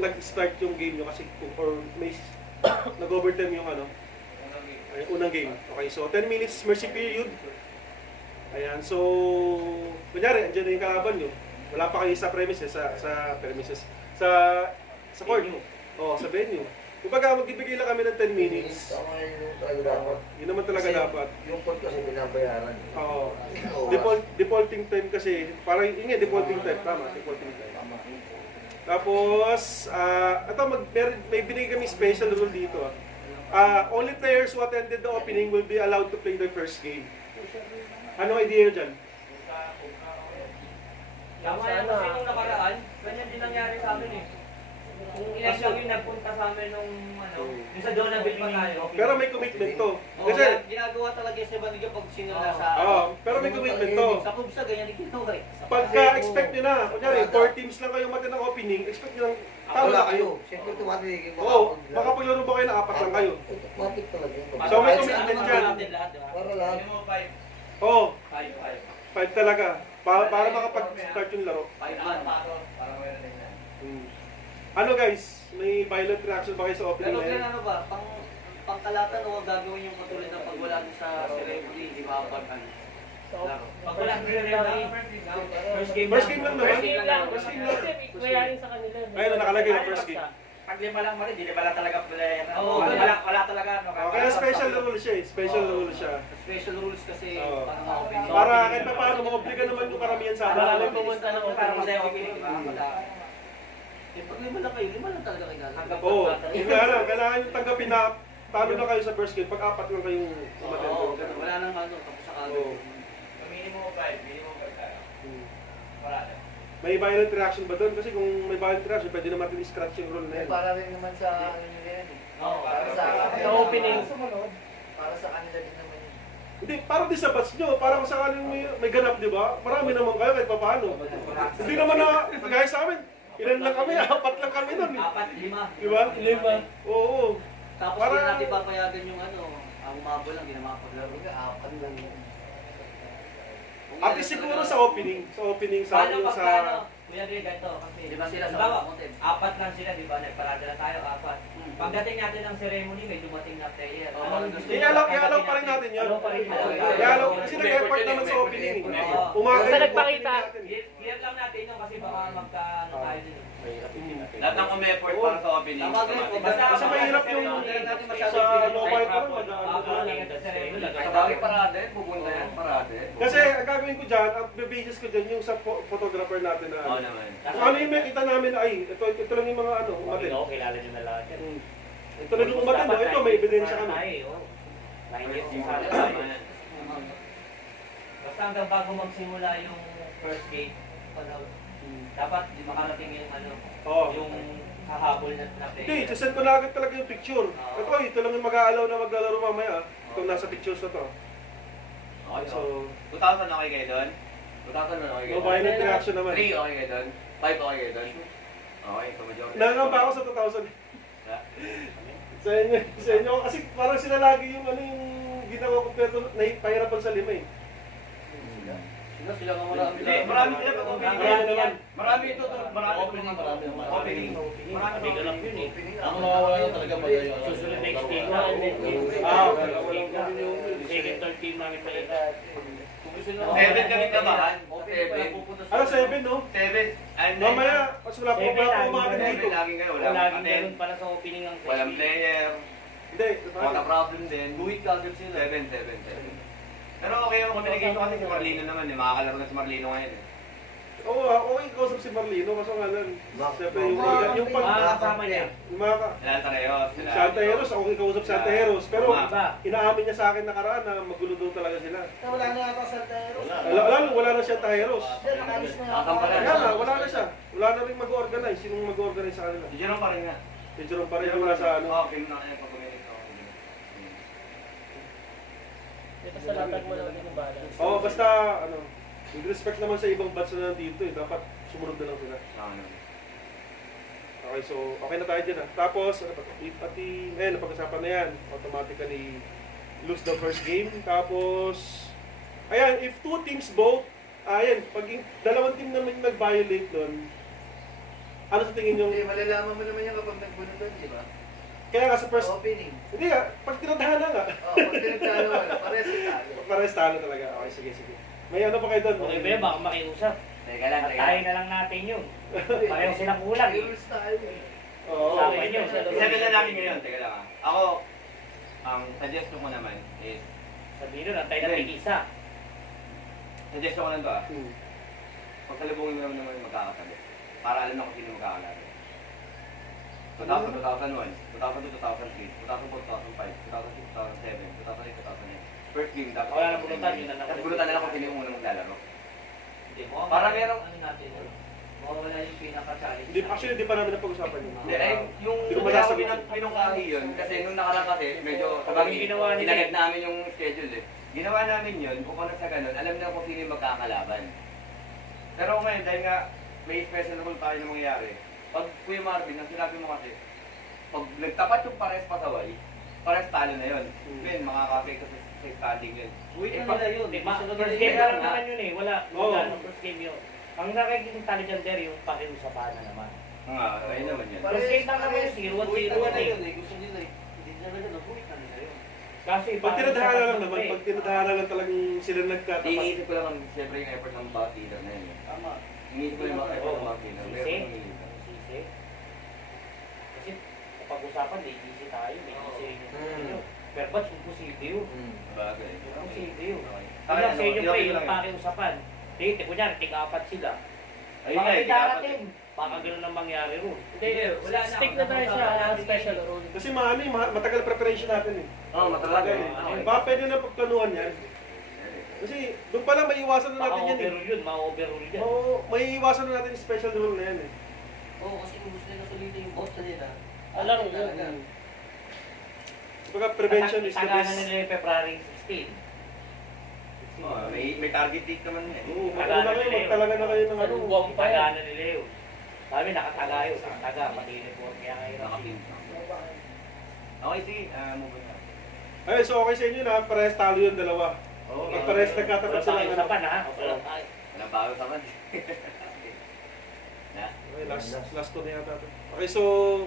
nag-start yung game nyo kasi or may nag-overtime yung ano, unang game. Okay, so 10 minutes mercy period. Ayan, so kunyari, andyan na yung kalaban nyo. Wala pa kayo sa premises, sa court. Oo, sa venue. Kumbaga, magbibigay lang kami ng 10 minutes. Tama yung talaga dapat. Yun naman talaga Kasi dapat. Yung court kasi binabayaran. Oo. Oo. Defaulting time kasi, parang yun nga, defaulting time. Tama, defaulting time. Tapos, may binigay kami special rule dito. Only players who attended the opening will be allowed to play the first game. Anong idea nyo dyan? Tama yan kasi nung nakaraan, ganyan din nangyari sa amin eh. Kung ilan lang yung nagpunta sa amin nung ano, yung sa Donaville pa tayo. Pero may commitment to. Oo, Kasi, ginagawa talaga sa Bandiga pag sinula sa... pero may commitment to. Sa Pubsa, ganyan din ginawa eh. Pagka-expect nyo na, kunyari, 4 teams lang kayo mati ng opening, expect nyo lang, tao Wala na kayo. Siyempre tumatigil. Oo, makapaglaro ba kayo na 4 lang kayo? Automatic talaga yun. So, may commitment dyan. Para lahat. Oo, 5-5. 5 talaga. Para makapag-start yung laro. 5-1. Ano guys, may violent reaction ba kayo sa opening Pero na yun? yan ano ba, pang pangkalatan o gagawin yung katulad ng pag wala doon sa ceremony, di ba? Pag ano. Pag wala sa ceremony, first game First game lang naman. First game lang. First game lang. Kasi mayaring sa kanila. Ayun, nakalagay yung first game. Pag lima lang mali, di ba talaga player? Oo, wala talaga. No, Kaya special rule siya eh. Special rule siya. Special rules kasi Oo. para ma-open. Para kahit pa paano, maobliga naman yung karamihan sa Para atin. may pumunta ng Para opening. masaya opening, di ba? Pag lima lang kayo, lima lang talaga kayo. Oo. Yung kailangan yung tanggapin na talo na kayo sa first game. Pag apat lang kayong Oo, umatendo. ganun. Wala nang ano, tapos sa kagad. Oo. Minimum 5 tayo. Wala na. May violent reaction ba doon? Kasi kung may violent reaction, pwede naman natin i-scratch yung rule na yan. Para rin naman sa ano nila yan eh. Oo, Para sa Sa opening. Para sa kanila din naman yun. Hindi, parang di sa batch nyo, parang sa kanin may ganap, di ba? Marami naman kayo kahit paano. Hindi naman na, kagaya sa amin, ilan lang kami, apat lang kami nun. 4, 5. Di ba? Oo. Tapos Para- hindi natin papayagan yung ano, ang umabol lang, hindi na makapaglaro. Apat lang yun. At least siguro sa opening, sa Paano yung pag sa... ano? Kuya Dre, ganito. Kasi, Di ba sila sa halimbawa, mountain? apat lang sila, di ba? Nagparada lang tayo, apat. Pagdating natin ng ceremony, may dumating na player. Oo, Anong gusto mo? Ialaw pa rin natin yun. Alaw pa rin yun. Ialaw, kasi nag-effort naman sa opening. Oo. Umaga Basta yung nagpakita. opening natin. Clear lang natin yun kasi baka magka-ano tayo din. Lahat ng umeffort para sa opening. Tama din, Basta Kasi mahirap yung natin sa mobile pa rin, Sabagay parade, pupunta yan, parade. Kasi ang gagawin ko dyan, ang basis ko dyan yung sa photographer natin na Oo naman. kung ano yung makita namin na, ay, ito lang yung mga ano, umatin. kilala nyo na lahat yan. Ito lang yung umatin, no? Ito may ebidensya kami. Tama yan. Basta hanggang bago magsimula yung first game, dapat di makarating yung ano, Oo. yung hahabol na Hindi, sasend ko na agad talaga yung picture. Ito lang yung mag-aalaw na maglalaro mamaya. Itong nasa pictures na to. Okay, So, 2,000 okay kayo doon? 2,000 na okay kayo no doon? violent reaction naman. 3 okay kayo doon? 5 okay kayo doon? Okay, so majority. Nangamba ako sa 2,000. Sa inyo, kasi parang sila lagi yung ano yung ginawa ko pero pahirapan sa lima eh. Sila ka marami. Hindi, marami sila pag opening. Marami naman. Marami ito, marami Opening, marami naman. Opening. Marami ganap yun eh. Ang mawawala lang talaga magayon. Susunod next game Laro. na, and then second, third team namin pa rin. 7 kami tabahan. 7. Ano, 7 no? 7. And then, Mamaya, mas wala po ba ako umatin dito? 7 laging kayo. Laging Walang ganun attend. para sa opening ng Walang player. Hindi. Water problem din. Buwit ka agad sila. 7. Pero okay yung communication kasi si Marlino naman eh. Makakalaro na si Marlino ngayon eh. Oo, okay kausap si Marlino kasi nga lang. Siyempre yung kasama niya. yung mga Sila Tarayos. si Altaheros, ako kausap si Altaheros. Pero Iba. inaamin niya sa akin nakaraan na magulo daw talaga sila. Wala na yata sa Tero. Wala na siya Altaheros. Nakalis na Nakakam pa rin. Kaya nga, wala na siya. Wala na rin mag-organize. Sinong mag-organize sa kanila? Si Jerome pa rin nga. Si Jerome pa rin yung nasa ano. Oo, pinuna kanya pag-communicate ako. Basta latag mo lang din yung balance. Oo, basta ano, with respect naman sa ibang batch na nandito eh. Dapat sumunod na lang sila. Okay, so okay na tayo dyan ah. Tapos, ano pa? Ngayon, napag-usapan na yan. Automatically lose the first game. Tapos, ayan, if two teams vote, ayan, pag dalawang team naman yung nag-violate doon, ano sa tingin nyo? Hindi, malalaman mo naman yan kapag nagbuno doon, di ba? Kaya nga sa first, Opening. hindi ah, pag tinadhana nga. Oo, pag pinagtalo, pares yung talo. Pares talo talaga. Okay, sige. May ano pa kayo doon? Okay ba yun? Baka makiusap. Teka lang. Patayin na lang natin yun. Pareho silang kulang eh. Rules tayo eh. Oo. Sa akin yun. Isabi na namin ngayon. Teka lang ah. Ako, ang suggestion ko naman is, Sabihin nun, antay na tig-isa. suggestion ko lang to ah. Hmm. Pagsalubungin mo naman yung magkakatabi. Para alam na kung sino magkakalabi. 2000, 2001, 2002, 2003, 2004, 2005, 2006, 2007, 2008, 2009. First game, dapat. Wala na bulutan, yun na lang. Tapos bulutan na lang kung sino yung unang maglalaro. Hindi mo. Para merong- ano natin, mawawala yung pinaka-challenge. Actually, di pa namin napag-usapan yun. Hindi, ay, yung Hindi ko wala ko masasagot. pinungkahi yun, kasi nung nakaraan kasi, medyo sabagay, ginawa nila inagad namin yung schedule eh. Ginawa namin yun, kung sa ganun, alam na kung sino yung magkakalaban. Pero ngayon, dahil nga, may special rule tayo na mangyayari. Pag Kuya Marvin, ang sinabi mo kasi, pag nagtapat yung pares pasaway, pares talo na yun. Ngayon, makaka-affect sa standing yun. Buwit na pag- nila yun. First game na lang naman yun eh. Wala. Oo. Wala no first game yun. Ang nakikita dyan der yung pakiusapan na naman. Nga, ayun naman yun. First game na naman 0-1-0 Buwit na eh. yun eh. Gusto nila eh. Hindi nila na buwit na. Kasi Pag tinadhana lang naman, pag tinadhana lang talagang sila nagkatapat. Iniisip ko lang, siyempre yung effort ng bawat leader na yun. Tama. Iniisip ko yung mga effort ng bawat leader. Pero Sisi. kung iniisip. Sisi. Kasi kapag-usapan, may easy tayo, may easy rin yung video. Pero ba't imposible yun? Bagay. Imposible yun. Okay, Kaya sa inyo pa okay yung lang yun. pakiusapan. Dito, kunyari, tig-apat sila. Ayun Baka nga, may tig-apat darating. Baka ganun ang mangyari ron. Hindi, wala na. Stick na tayo sa special rule. Kasi maano eh, matagal preparation natin eh. Oo, matagal Matagal eh. eh. Baka pwede na pagplanuhan yan. Kasi doon pa lang maiiwasan na natin yan eh. Ma-overrule yun, ma-overrule yan. Oo, maiiwasan na natin yung special rule na yan eh. Oo, kasi kung gusto nila sulitin yung boss nila. Alam mo talaga. yun. Kumbaga prevention is the Tagana best. nila yung February 16. Oh, may target date naman eh. Oo, ano na kayo, magtalaga na kayo ng ano. Huwag tagana nila yun. Sabi, nakataga yun. Nakataga, pati report. Kaya ngayon. Nakapin. Okay, sige. Move on na. Ayun, so okay sa inyo na, parehas talo yung dalawa. Oo. Pag parehas nagkatapat sila ng Usapan ha. Walang bago sa man. Na? Okay, last two na yata ito. Okay, so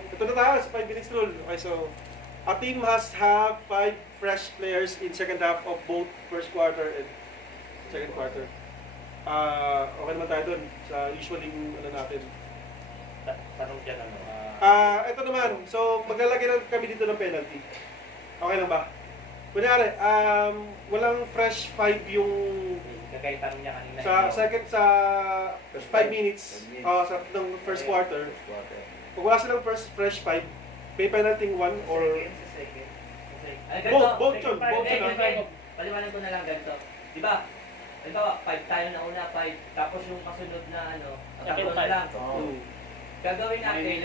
ito na tayo sa 5 minutes rule. Okay, so a team has have 5 fresh players in second half of both first quarter and second quarter. Okay naman tayo dun sa usually ano natin. Tanong dyan ano. Ito naman, so maglalagay lang kami dito ng penalty. Okay lang ba? Kunyari, walang fresh 5 yung Kagaya tanong niya kanina. sa 5 minutes sa ng first quarter. Kung wala silang fresh 5, may penalty 1 or both yun, both yun. Paliwanag ko na lang ganito. Di ba? Halimbawa, 5 tayo na una, 5. Tapos yung kasunod na ano, tatlo na lang. Gagawin natin,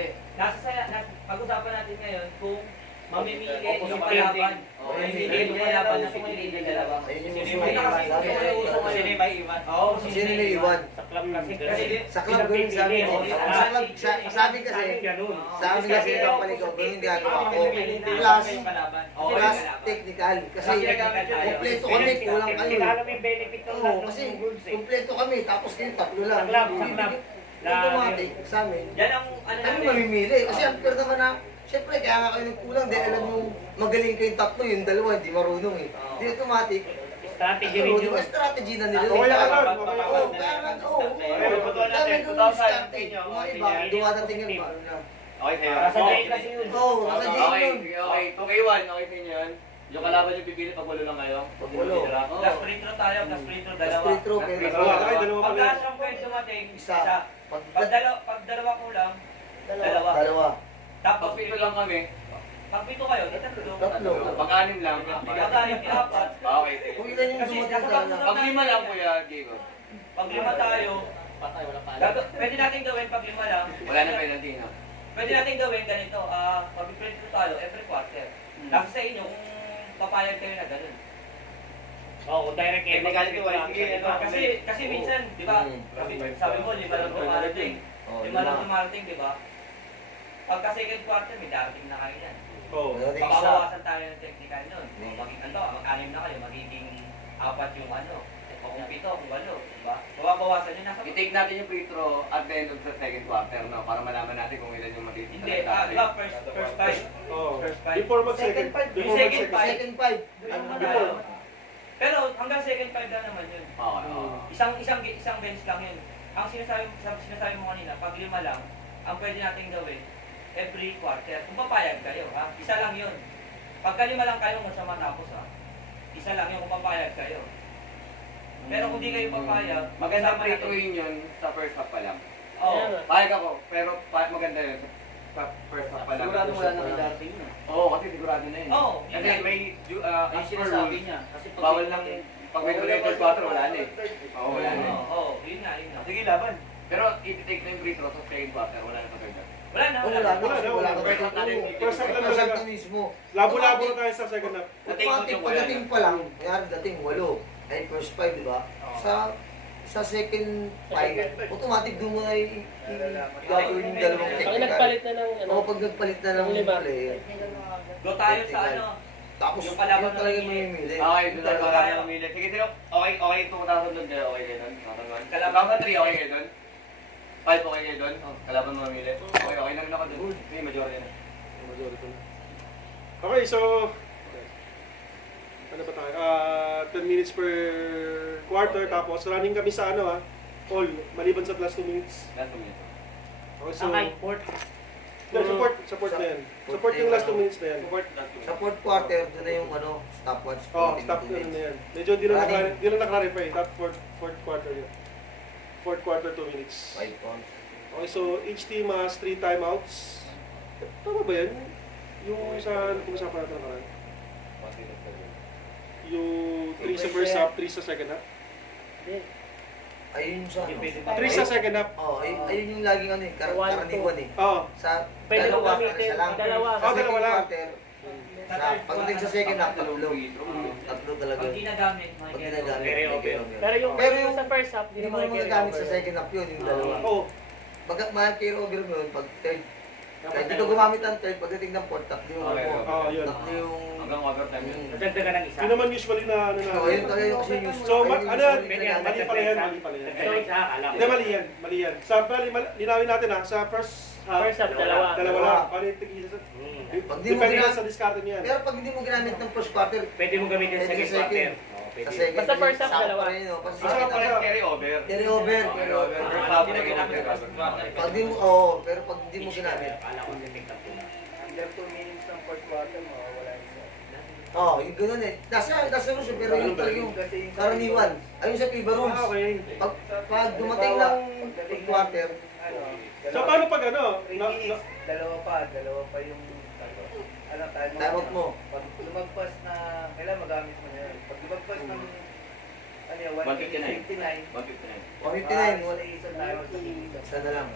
pag-usapan natin ngayon kung mamimili yung kalaban. Mamimili yung kalaban na pinili ng dalawa. Ayun Sino yung yung kasi sabi sino yung uso ngayon? Sino yung may iwan? Oo, Sino yung may iwan? Sa club kasi. Sa club ganun sabi ko. Sa club, sa amin kasi, sa amin kasi ibang paligaw, ganun yung ginagawa ko. Plus technical. Kasi kompleto kami, kulang kayo. Kilala mo yung benefit ng Oo, kasi kompleto kami, tapos kayo tatlo lang. Sa club. Automatic sa amin. Yan ang ano Kami namin. mamimili. Kasi ang fair naman na, syempre kaya nga kayo nagkulang dahil alam yung magaling kayong tatlo, yung dalawa hindi marunong eh. Di automatic. Strategy rin yun. Yung strategy na nila. Okay lang yun, okay lang. Oo, kaya nga, oo. Dami kong start eh. Mga iba, dumadating yan ba? Okay sa'yo. Para sa Jay kasi yun. Oo, nasa Okay, Jane yun. okay. 2K1, okay sa inyo yun. Yung kalaban yung pipili pag walo lang kayo. Pag walo. Plus free throw tayo, plus free throw dalawa. Free throw, pero Dalawa, okay, dalawa Pag kami. last ang point dumating, Isa. isa. Pag dalawa kulang, dalawa. Dalawa. Tapos Pag pito lang kami, pag pito kayo, di tatlo. Tatlo. pag-anim lang. Pag-anim, apat. Okay. Kung ilan yung dumating sa anak. Pag 5 lang kuya, Diego. Pag lima tayo, pwede natin gawin pag lima lang. Wala na penalty, no? Pwede natin gawin ganito, mag-print tayo every quarter. Nasa sa inyo kung papayag kayo na ganun. Oo, kung direct Technicality wise, sige, ano, Kasi minsan, di ba, sabi mo, lima lang dumarating. Lima lang dumarating, di ba? Pagka second quarter, may darating na kayo yan. Oo. Pakawasan tayo ng technical nun. Magiging ano, mag-anim na kayo, magiging apat yung ano. O kung pito, kung walo, di ba? Bawabawasan yun nasa I-take natin yung free throw at the end of the second quarter, no? Para malaman natin kung ilan yung matitira. Hindi, di ba, first five. Oo. First five. Before mag-second. Before Second mag-second. five. Second five. Ano na Before. tayo? Pero hanggang second five lang naman yun. Okay, oo. Isang bench lang yun. Ang sinasabi mo kanina, pag lima lang, ang pwede natin gawin, every quarter, kung papayag kayo, ha? Isa lang yun. Pagka lima lang kayo, kung sa matapos, ha? Isa lang yun kung papayag kayo. Pero kung di kayo papayag, Maganda kasama free natin- throwing yun sa first half pa lang. Oo. Payag ako, pero maganda yun sa first half pa lang. Sigurado wala nang darating na. Oo, kasi sigurado na yun. Oo, Kasi yun. may, Yung as per sinasabi rules, niya. Kasi pag bawal lang, pag may tuloy first quarter, wala na eh. Oo, wala na eh. Oo, yun nga. Sige, laban. Pero i-take na yung free throw sa second quarter, wala na sa third half. Wala na, Oo, wala wala na. na kasi wala na. First half natin. First half lang First half talaga. na mismo. Labo-labo na tayo sa second half. Automatic, pagdating pa lang, kaya dating 8, ay first 5, di ba? Sa second 5, automatic doon mo na gagawin yung dalawang Pag technical. nagpalit na ng ano, Oo, pag nagpalit na ng lima. player. Go tayo sa ano. Tapos, Yung kalaban yun talaga na mamimili. Okay, doon na Dalawa wala tayo. na mamili. Sige, sino? Okay, okay, 2,000 kayo, okay kayo doon? 2,001. Kalaban. 2,003, okay kayo doon? 5, okay kayo doon? Kalaban mo mamili. Okay, okay na rin ako doon. Sige, majority na. Okay, so 10 minutes per quarter, tapos running kami sa ano all, maliban sa plus 2 minutes. Last minute. Okay, so, Kahit port. support na yan. Support yung last 2 minutes na yan. Sa fourth quarter, doon na yung stopwatch. Oh, stop na yan. Medyo di lang naklarify. Top fourth quarter yun. Fourth quarter, 2 minutes. 5 points. Okay, so each team has 3 timeouts. Tama ba yan? Yung sa pag-usapan natin nakaraan? Yung 3 sa first half, 3 sa second half? Ayun sa 3 sa second half. ayun yung laging karaniwan eh. Oo. Sa Pwede mo dalawa, gamitin, isa lang. dalawa. Sa second Dalawa lang. quarter, pagdating sa second half, tatlo talaga. Pag ginagamit, Pag ginagamit, may carry-over. Pero yung sa first half, Hindi mo magagamit sa second half yun, yung dalawa. Oo. Pagkat ma-carry-over mo yun, pag third, kahit hindi ko gumamit ng third, pagdating ng fourth, tatlo yung Okay, mo. Oo, yun. Tatlo yung... Hanggang overtime yun. Dagdagan ng isa. Yun naman usually na ano na. Ayun talaga yung kasi yung... So, ayun yung ano, usually mali ginagamit. pala yan, mali pala yan. Dagdagan ng isa, alam. Hindi, mali yan. Sa, linawin natin sa first half, First half, dalawa. dalawa lang. Paano yung tig-isa? Pag di mo Depende ginamit- sa discard niya yan. Pero pag hindi mo ginamit ng first quarter, Pwede mo gamitin sa pwede second quarter. Sa second, Basta first half, sakto dalawa. pa rin, no? Kasi Basta second pala- half, Carry over. carry-over. First half, hindi na ginamit. Pag di mo, oo, pero pag hindi mo ginamit, Under 2 minutes ng fourth quarter, mawawala isa. oo, yung ganun eh. Nasa rules eh, pero yung talaga yung karaniwan. Ayun sa FIBA rules. Ah, okay. Pag dumating ng fourth quarter, Ano, So, paano pag ano? 3 minutes, dalawa pa yung time timeout mo. Pag lumagpas na, kailan magamit mo na yun. Pag lumagpas ng, 159. 159, 159, wala isang timeout sa minutes. isa na lang.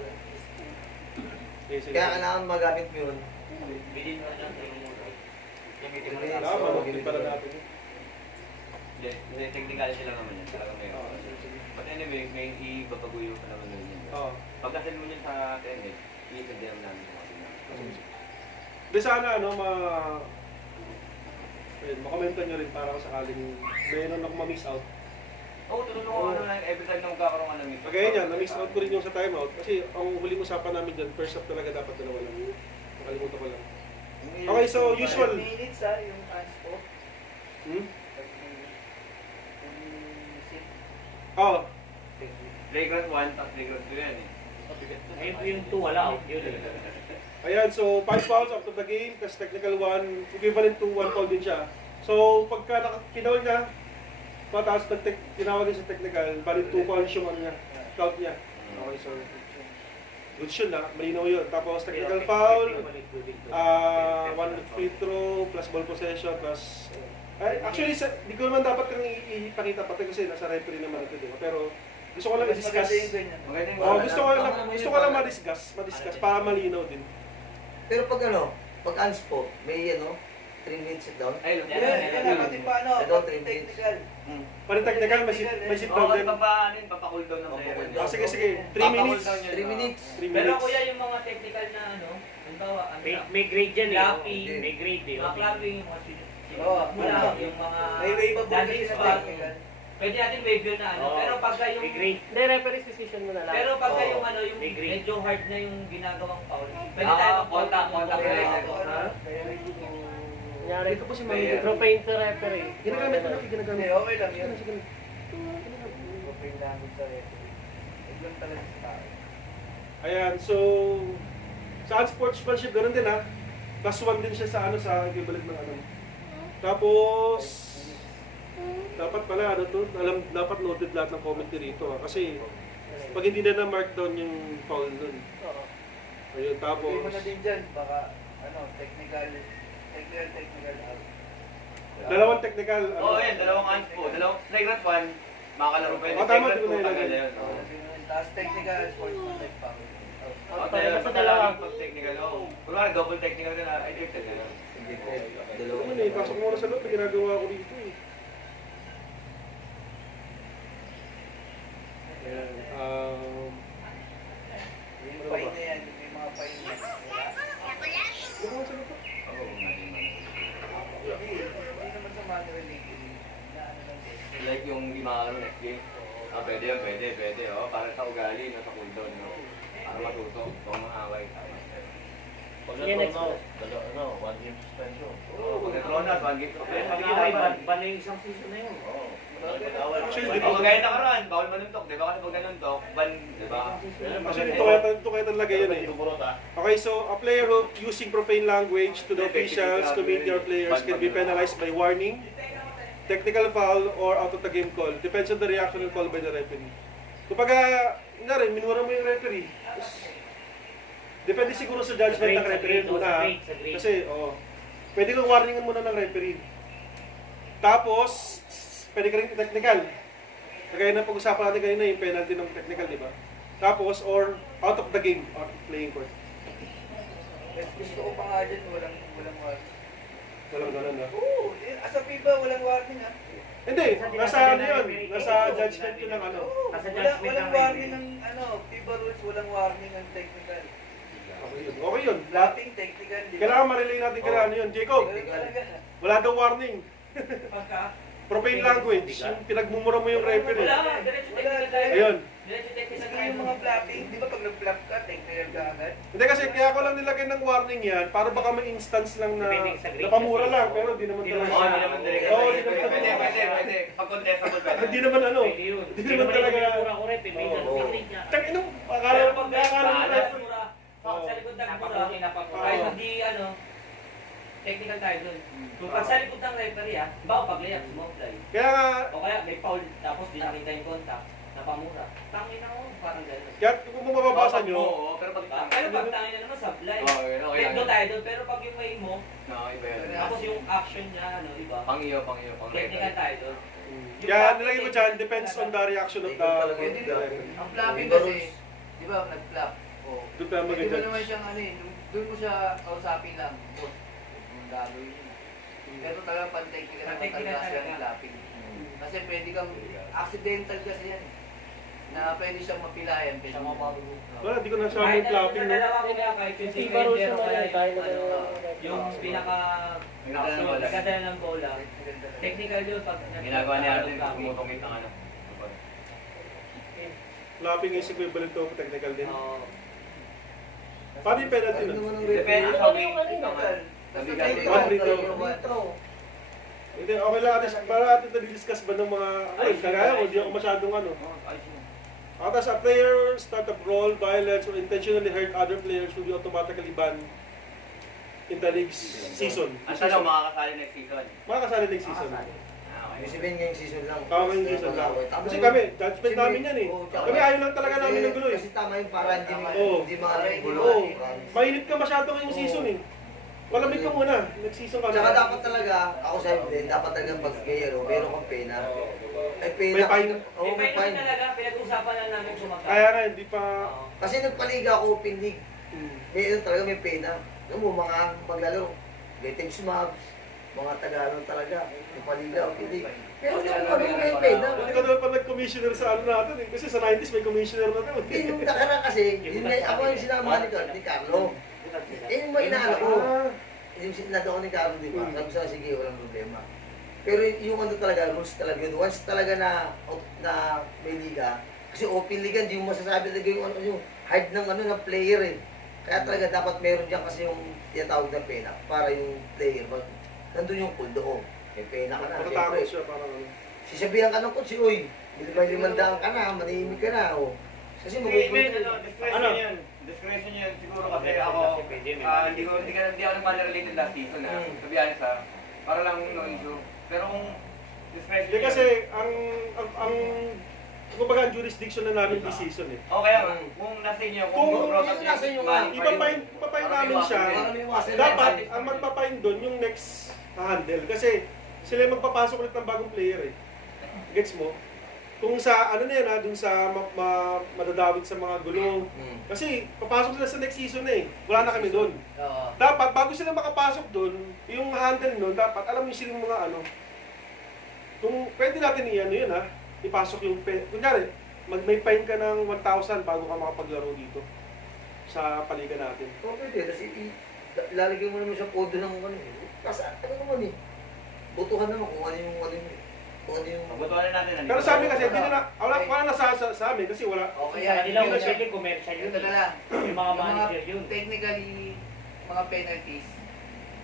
Okay, sige. Kaya kailangan magamit mo yun. Bilhin mo lang yung Gamitin mo Wala, na mabuti pala natin. Hindi, technical sila naman yan. Talaga may But anyway, may ibabaguyo pa naman nun yun. Oo. Pagkasal mo yun sa TNS, i-exam namin kung ano na. Di sana makomenta nyo rin para sakaling mayroon ako ma-miss out. Oo, tulungan ko ano lang every time na magkakaroon ka ng miss. Kagaya niyan, na-miss out ko rin yung sa timeout. Kasi ang huling usapan namin dyan, first half talaga dapat dalawa lang. Nakalimutan ko lang. Okay, so usual. 5 minutes yung transport. Hmm? Oo. Flagrant 1, tapos flagrant 2 yan eh. Yung 2 wala out. Yun. Ayan, so 5 fouls after the game, plus technical 1, equivalent to 1 foul din siya. So, pagka kinawal niya, tapos tinawag niya sa technical, bali 2 fouls yung ano niya, count niya. Okay, so good shot na, malinaw yun. Tapos technical foul, 1 free throw, plus ball possession, plus... actually, di ko naman dapat kang ipakita pati kasi nasa referee naman ito, di ba? Pero gusto ko lang i-discuss. Maganda yung Oh, gusto ko lang ma-discuss para malinaw din. Pero pag pag anspo, may 3 minutes sit down. Ay, Yan, pati pa Ito, pati 3 minutes. technical. Pari technical, may sit down Oo, din. papacool down ng player. Papacool down. Sige, 3 minutes. 3 minutes. 3 Pero minutes. kuya, yung mga technical na halimbawa, May grade yan eh. Clapping. May grade eh. mga clapping, yung mga yung mga May waive kasi daddy sa spot, technical. pwede natin wave yun na Oo. pero pagka yung May grade. Hindi, referee's decision mo na lang. pero pagka Oo. yung yung May grade. medyo hard na yung ginagawang foul, pwede tayo contact mag-contact. Kunyari, Ito po si Mayor. propane to referee. Ginagamit ko na, Hindi, ginagamit. okay lang yun. Open language sa referee. Huwag lang talaga sa tao. Ayan, so sa sportsmanship ganun din Plus 1 din siya sa sa equivalent ng Tapos dapat pala dapat noted lahat ng commentary rito kasi pag hindi na mark down yung foul nun. Ayun, tapos Sabihin mo na din dyan, baka technical out. dalawang technical. Oo, yan, dalawang ans po. Dalawang flagrant 1, makakalaro pa yun. Oh, tama, Flagrant di ko 2, na tagal ilagay. na yun. Tapos technical, sportsman like foul. Oo, Talaga tayo, sa basta dalawa. laging pag technical. Oo. Kunwari, double technical ka na, ejected na yun. Dalawa. Ano pasok mo na sa loob, ginagawa ko dito eh. Ayan, Yung fine na yan, may mga fine na. Ano mo sa loob? Oo, mali. Hindi naman sa manual league. Lang din. Like yung di makakaro next game. Pwede yan, pwede. Oh, para sa ugali, sa cooldown, no? Para matuto, huwag mga away. Tama. Pag Sige, next nagtuno, 1 game suspension. Pag nagtronas, 1 game. Pag-away, ban na yung isang season na yun. Oo. Mag-away. Actually, O kagaya nakaraan, bawal manuntok, di ba? Kasi pag nanuntok, ban, di ba? Actually, ito kaya talaga yun eh. Tumukurot ah. Okay, so a player who using profane language to the officials, committee, or players can be penalized by warning, technical foul, or out of the game call. Depends on the reaction and call by the referee. Kumbaga, nga rin, minura mo yung referee. Depende siguro sa judgment ng referee muna. Kasi, pwede kang warningan muna ng referee. Tapos, pwede ka rin technical. Kagaya na pag-usapan natin kanina yung penalty ng technical, di ba? Tapos, or out of the game, out of playing court. Gusto ko pa nga dyan, walang warning. Walang ganun na. Oo, sa FIBA walang warning ha. Hindi, nasa ano yun, nasa judgment yun ng ano. Oo, walang warning ng FIBA rules, walang warning ng technical. Okay yun. Lapping technical, di ba? Kailangan ma-relay natin kaya ano yun. Jacob, Ganun talaga. wala daw warning. Pagka, Profane language, yung pinagmumura mo yung referee. wala, diretso technical tayo. Ayun. Diretso technical Saka tayo. yung mga flapping, di ba pag nag-flap ka, technical ka agad? Hindi kasi kaya ko lang nilagay ng warning yan para baka may instance lang na napamura lang pero di naman talaga. Oo, hindi naman direct. Oo, di naman Pwede, talaga. pwede. Pag contestable, pwede. Hindi naman ano. Pwede yun. Hindi naman talaga. Tsaka inong, akala Pero mo pag akala mo nagmura, referee. sa likod ng mura, kahit hindi technical tayo dun. Kung pag sa likod ng referee bago pag layup, sumobly. Kaya nga, O kaya may foul, tapos di nakita yung contact, napamura. Tangin ako, parang gano'n. kaya kung mababasa nyo, Oo, pero pag Pero pag tangin na naman, sablay. Okay lang. Techno tayo dun, pero pag yung may mo, No, iba yun. tapos yung action niya, di ba? Pang-iyo, pang Technical tayo dun. kaya nilagay ko dyan, depends on the reaction of the referee. Ang flapping kasi, di ba, nag-flap. Oh. Doon tayo Pwede mo mag-judge. naman siyang doon mo siya kausapin lang. Boss, kung gagawin yun. Pero talaga pan-technical naman talaga siya ng flapping. Kasi pwede kang, accidental kasi yan. Na pwede siyang mapilayan, pwede mo Wala, di ko na siya yung clapping. No? dalawa ko kaya kahit yung defender o kaya yung pinaka nagdadala ng bola. Technical yun pag Ginagawa niya natin tumutungit ng ano. Clapping is equivalent to technical din. Oo. Paano yung penalty Ano nun? naman ang Depende referee? sa way. Basta Sabi technical, One, three, two. technical. Hindi, okay lang natin, para natin na-discuss ba ng mga, kagaya ko, hindi ako masyadong ano. Tapos a player start a brawl, violence, or intentionally hurt other players will be automatically banned in the league's season. Ang tanong, makakasali next season. Makakasali next season. Ibig sabihin ngayong season lang. Tama ngayong season lang. Tama Kasi yun. kami, judgment namin yan eh. Oo, tsaka- Kami ayaw lang talaga namin ng gulo eh. Kasi tama yung para hindi Oo. hindi mga gulo. Oo. Mainit ka masyado ngayong season eh. Malamig ka muna, next season ka Tsaka na. dapat talaga, ako sa'yo din, dapat talaga pag gayero, meron kang pena. May pena. May fine. Oo, may May fine. talaga, pinag-usapan lang namin sumakta. Kaya nga, hindi pa... Kasi nagpaliga ako, open league. May talaga may pena. Alam mo, mga maglalaro, getting smabs, mga Tagalog talaga, nagpaliga, open league. Pero ano may pena. Hindi ka naman pa nag-commissioner sa ano natin eh. Kasi sa 90s may commissioner na naman. Hindi, yung nakaraan kasi, yun nga, ako yung sinama ni Carlo. Yung mga inaano ko. Yung sinado ko ni Carlo, di ba? Sabi sa sige, walang problema. Pero yung ano talaga, rules talaga yun. Once talaga na may liga, kasi open liga, hindi mo masasabi talaga yung ano yung hard ng ano ng player eh. Kaya talaga dapat meron diyan kasi yung tinatawag na pena para yung player. Nandun yung cool doon. May pena ka na. Matatakot Siyempre, siya parang ano. sisabihan ka ng coach, uy, may limandaan ka na, manihimik ka na. Oh. Kasi Discretion yun. Discretion yun. Siguro kasi ako, hindi ako naman-related last season ha. To be honest ha. Para lang no issue. Pero kung discretion Hindi kasi ang kumbaga ang jurisdiction na namin this season eh. Okay nga. Kung nasa inyo, Kung yung nasa inyo nga, ipapain namin siya. Dapat ang magpapain doon yung next handle kasi sila yung magpapasok ulit ng bagong player eh. Gets mo? Kung sa ano na yan dun sa madadawit sa mga gulong. Kasi papasok sila sa next season na eh. Wala na kami doon. Dapat bago sila makapasok doon, yung handle nun, dapat alam niyo silang mga ano. Kung pwede natin i-ano yun ipasok yung kunyari, may fine ka ng 1,000 bago ka makapaglaro dito sa paliga natin. Oo, pwede. Kasi lalagyan mo naman sa podo ng ano eh. Kasi ano naman eh. Butuhan naman kung ano yung Mabutuan na natin. Pero sa amin kasi, hindi na, wala na sa amin kasi wala. Okay, Sa kanila, yun na siya. pwede commercial Yun yun. talaga. Yung mga manager yun. Technically, mga penalties,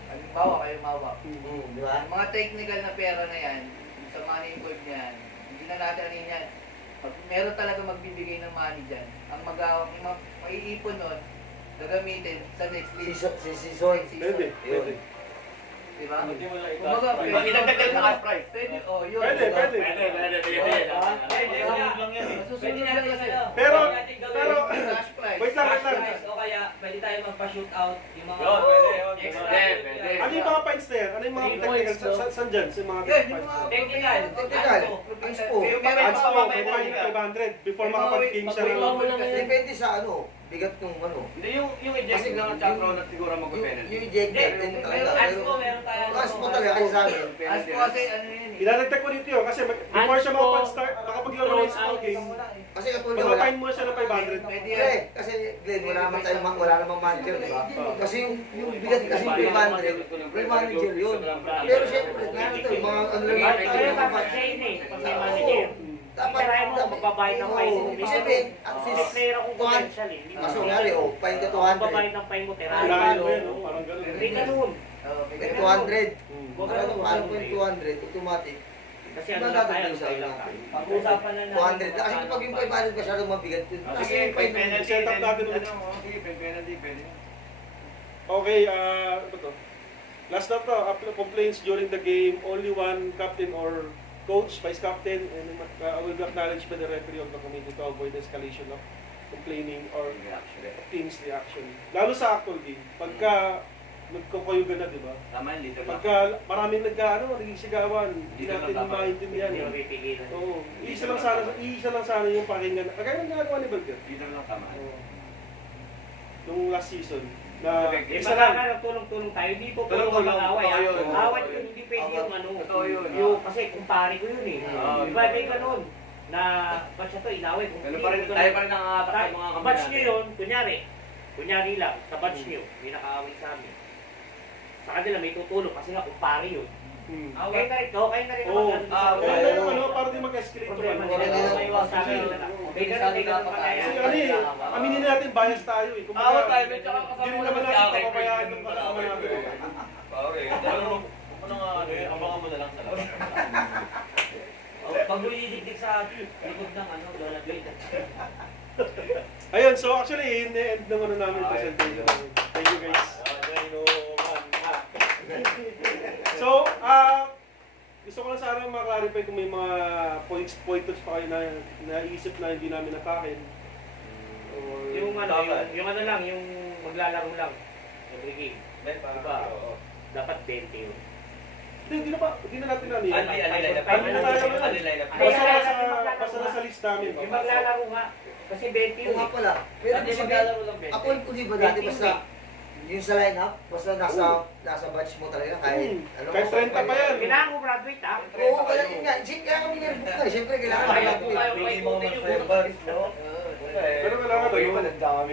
halimbawa kayo mawak. Di ba? Ang mga technical na pera na yan, sa money involved niyan, hindi na natin ano yan. Pag meron talaga magbibigay ng money dyan, ang maiipon nun, gagamitin sa next season. Season. Pwede, pwede. Diba? Hindi mo lang Kumbaga, i-cash pwede. Idagdag na cash prize. Pwede, oh, yun. Pwede, diba? pwede. Masusunod lang kasi. Pero, Cash prize. wait lang, wait lang. O kaya, pwede tayo magpa-shoot out yung mga extra. Ano yung mga points na yan? Ano yung mga technical? Saan dyan? Sa mga Yan, yung mga Technical. Technical. Expo. Ads po, may fine na 500 before makapag-game siya ng... Depende sa ano, bigat ng ano. Hindi, yung ejected ng chakro na siguro mag-penalty. Yung ejected. Ads po, meron tayo. Last mo talaga kasi sa amin. As po kasi, ano yun eh. Ilalagtag ko dito yun kasi before siya makapag-start, makapaglaro ng small game, Kasi katulad wala. magpa-fine muna siya ng 500. Pwede Pre, yan. kasi Glenn, wala namang manager, di ba? Kasi yung bigat kasi 500, may manager yun. Pero syempre, ano to, yung mga ano lang Kaya papasya yun eh, pag may manager. Tirahin mo, magbabayad ng fine mo. Ibig sabihin, at Hindi least, player akong commercial eh. kaso nga rin, fine ka Magbabayad 200. ng fine mo, Wala tirahin mo mo. yan, no? Parang ganun. Hindi ganun. May 200. Hmm. Paano po yung 200, automatic. Kasi ano lang tayo, tayo lang tayo. Pag-usapan na 200 lang. Kasi kapag yung 500 masyadong mabigat yun. Kasi yung fine mo. Set up natin ulit. penalty, pwede. Okay, ano to? Last na to, complaints during the game, only one captain or coach, vice captain, and will be acknowledged by the referee of the committee to avoid escalation of complaining or team's reaction. Lalo sa actual game, pagka nagkukuyugan na, di ba? Tama yun, dito lang. Pagka maraming naging sigawan, hindi natin maintindihan. Hindi mo pipigilan. Oo. Isa lang sana yung pakinggan. Kagaya ng ginagawa ni Berger. Dito lang tama. Oo. Nung last season, na Eh, isa lang. baka tulong-tulong tayo, hindi po Tulong-tulong. mag-away. Totoo yun. Away yun, hindi pwede yung ano. Totoo yun. Yung, kasi kumpare ko yun eh. Oo. Di ba, may ganun. Na, ba't siya to, inaway. Kung Ganun hindi pa rin, ko tayo na- pa rin nangangatak sa mga kamay Batch nyo yun, kunyari lang, sa batch nyo, may nakaaway sa amin. Sa kanila may tutulong kasi nga kumpare yun. Okay na rin, okay na rin Oo. naman. Kaya yung ano, para di mag-escalate yung Problema ano. nila, Wala may iwas sa amin. May ganun pa kaya. Kasi ano eh, aminin natin, bias tayo eh. Kung Awat tayo, may tsaka hindi kasama rin mo naman naman si natin Akay. papabayaan ng kasama natin. Okay, ano nga, abangan mo na lang sa labas. Pag uliligdig sa likod ng ano, Lola Blade. Ayun, so actually, yun na end ng ano namin presentation. Thank you guys. So, gusto ko lang sana ma-clarify kung may mga pointers pa kayo na naisip na hindi namin natakin. Or, Yung ano, yung ano lang, yung maglalaro lang. Every game. Diba? Dapat 20 yun. hindi na natin ano yun. Ano na tayo? Basta na sa list namin. Yung maglalaro nga. Kasi 20 Oo yun nga eh. pala. Meron din ako hindi ba dati basta yung sa line-up, basta nasa batch mo talaga kahit ano. Kahit 30 pa yan. Kailangan mo graduate ah. Oo, kaya yun nga. Kaya kami nag-book na. Siyempre, kailangan graduate. Pero kailangan ba yun?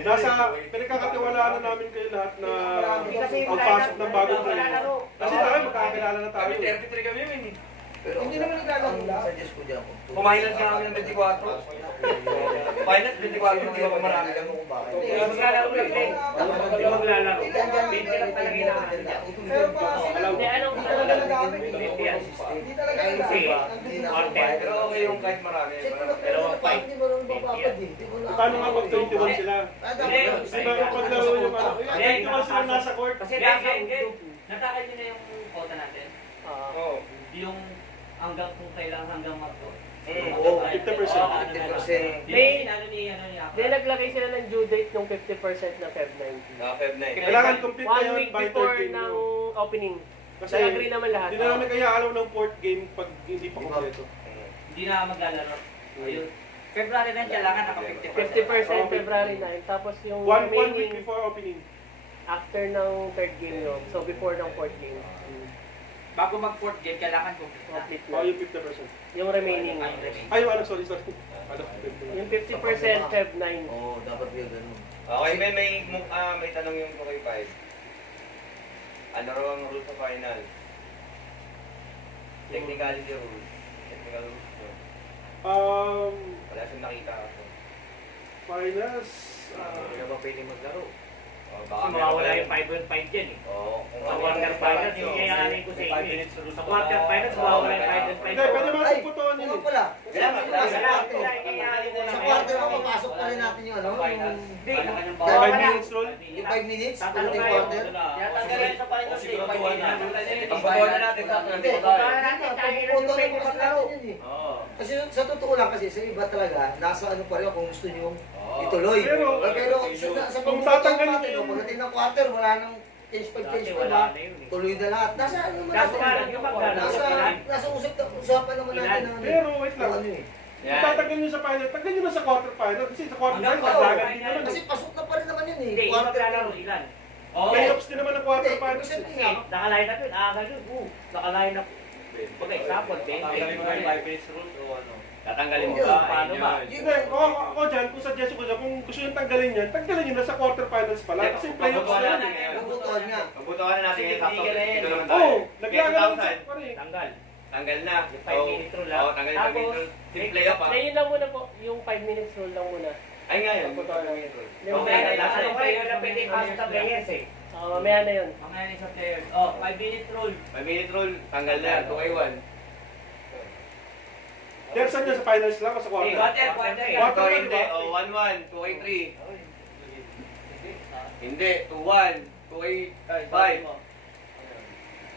Nasa pinagkakatiwalaan na namin kayo lahat na ang pasok ng bagong player. Kasi tayo, magkakilala na tayo. Kami 33 kami yun eh. Pero hindi naman naglalaro lang. Suggest ko dyan. Kumahilan nga kami ng 24. Finals 24, hindi ba marami lang kung bakit. Maglalaro lang din. Yung maglalaro. 20 lang talaga yung Pero pa kasi Hindi, anong ginagamit? hindi talaga Kasi, Pero okay yung kahit marami. Pero hindi mo naman mapapad eh. Paano nga pag 21 sila? Hindi ba kapag laro yung ano? 21 sila nasa court. Kasi Kasi nasa natakal nyo na yung quota natin. Oo. Yung hanggang kung kailangan hanggang mag-go. Oo, 50%. 50%. May ano ni Ako. Hindi, naglagay sila ng due date ng 50% na Feb 19. Feb 9. Kailangan complete na 1 yun week by before 13. ng opening. Kasi Nag-agree naman lahat. hindi na namin kaya alaw ng fourth game pag hindi pa kompleto. Hindi na maglalaro. Ayun. February na kailangan naka 50% February 9. Tapos yung One week remaining before opening. after ng third game nyo. So before ng fourth game. Bago mag-fourth game, kailangan complete na. Complete Oh, na. yung 50%. Yung remaining. Ay, ano, sorry. Ano, Yung 50% Feb 9. Oo, dapat yun ganun. Okay, may tanong yung 2K5. Ano raw ang rules sa final? Technicality rules. Technical rules no? Wala siyang nakita ako. Finals. Hindi na ba pwede maglaro? Kasi mawawala yung 5-on-5 dyan eh. Sa quarterfinals, yung kailanganin ko sa inyo eh. Sa quarterfinals, mawawala yung 5-on-5. Hindi, pwede mga Ay, puputuan ano yun. pala? Kailanganin ko Sa quarter mo, papasok pa rin natin yung ano? Hindi. 5 minutes rule. Yung 5 minutes, Tatanong ulit tayo. quarter. Tatanggalin sa finals eh. Pagpatuan na natin sa Hindi, Pagpatuan natin, kaya yun yung puputuan pwede mo kasi maglaro. natin yun eh. Kasi sa totoo lang kasi, sa iba talaga, nasa ano pa rin kung gusto nyo ituloy. Pero- Pero sa kung pagpuputuan tatanggalin natin, yung- pagdating ng quarter, wala nang change pa Dati ba? wala na yun eh. Tuloy na lahat. Nasa ano naman Kaso natin? nga lang yung maglaro. Nasa usapan naman natin na ano. Pero wait Kung lang. ano eh. Kung tatanggal nyo sa final, tanggal nyo na sa quarter final. Kasi sa quarter final, Oo, dagdagan din naman. kasi pasok na pa rin naman yun eh. Hindi, yung Quarter maglalaro ilan. Playoffs din naman ang quarter Hindi, final. ibig sabihin Kasi nga, nakaline up yun, aga yun. Nakaline up. Pag example, 20. Tatanggalin mo Yun, ba? paano Ayun ba? yun. Hindi, ako dyan, kung suggest ko dyan, kung gusto nyo tanggalin yan, tanggalin nyo na sa quarter finals pala. Kasi playoffs Pagbutuan na natin yan. ngayon. puputuan nga. Pagbutuan na natin ngayon. Sakto, dito naman tayo. Oo, Kaya naglaga 2,000. pa rin. Tanggal. Tanggal na. Yung 5-minute rule lang. Oo, tanggal yung 5 minute rule. Yung playoff ah. Na yun lang muna po, yung 5 minutes rule lang muna. Ay nga yun. Pagbutuan na yun. Yung Okay, player, last Ano kayo na pwede pasok sa players eh. Mamaya na yun. Mamaya na sa players. Oh, 5-minute rule. 5 minute rule. Tanggal na. 2-1. Kaya saan dyan sa finals lang o sa quarter? Quarter. Quarter. Ito hindi. O 1-1. 2-3. Hindi. 2-1. 2-5.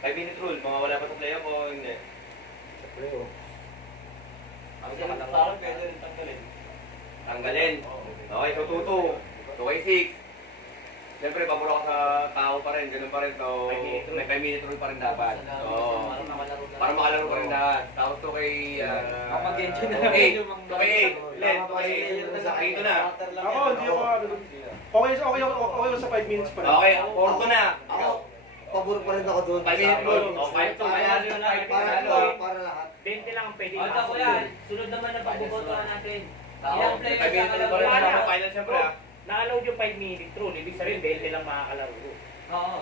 5 minute rule. Mga wala pa sa playoff o hindi? Tanggalin. Okay, so 2-2. 2-6. Siyempre, paburo ka sa tao pa rin. Ganun pa rin. So, may 5 minute rule pa rin dapat. So, para makalaro pa rin lahat. Tapos 2 Kapag-enjoy na 8. 2-8. Len, 2-8. Dito na. Ako, hindi ako ano. Okay ako sa 5 minutes pa rin. Okay, 4 na. Ako, pabor pa rin ako doon. 5 minute rule. O, 5-2. Kaya yun na. Para lahat. 20 lang ang pwede Oh, ito kuya, sunod naman ang pagbubotohan natin. Ilang players 5 minute rule pa rin. ang Sa final siyempre ah. Na-allow yung 5-minute rule. Ibig sabihin, 20 lang makakalaro. Oo.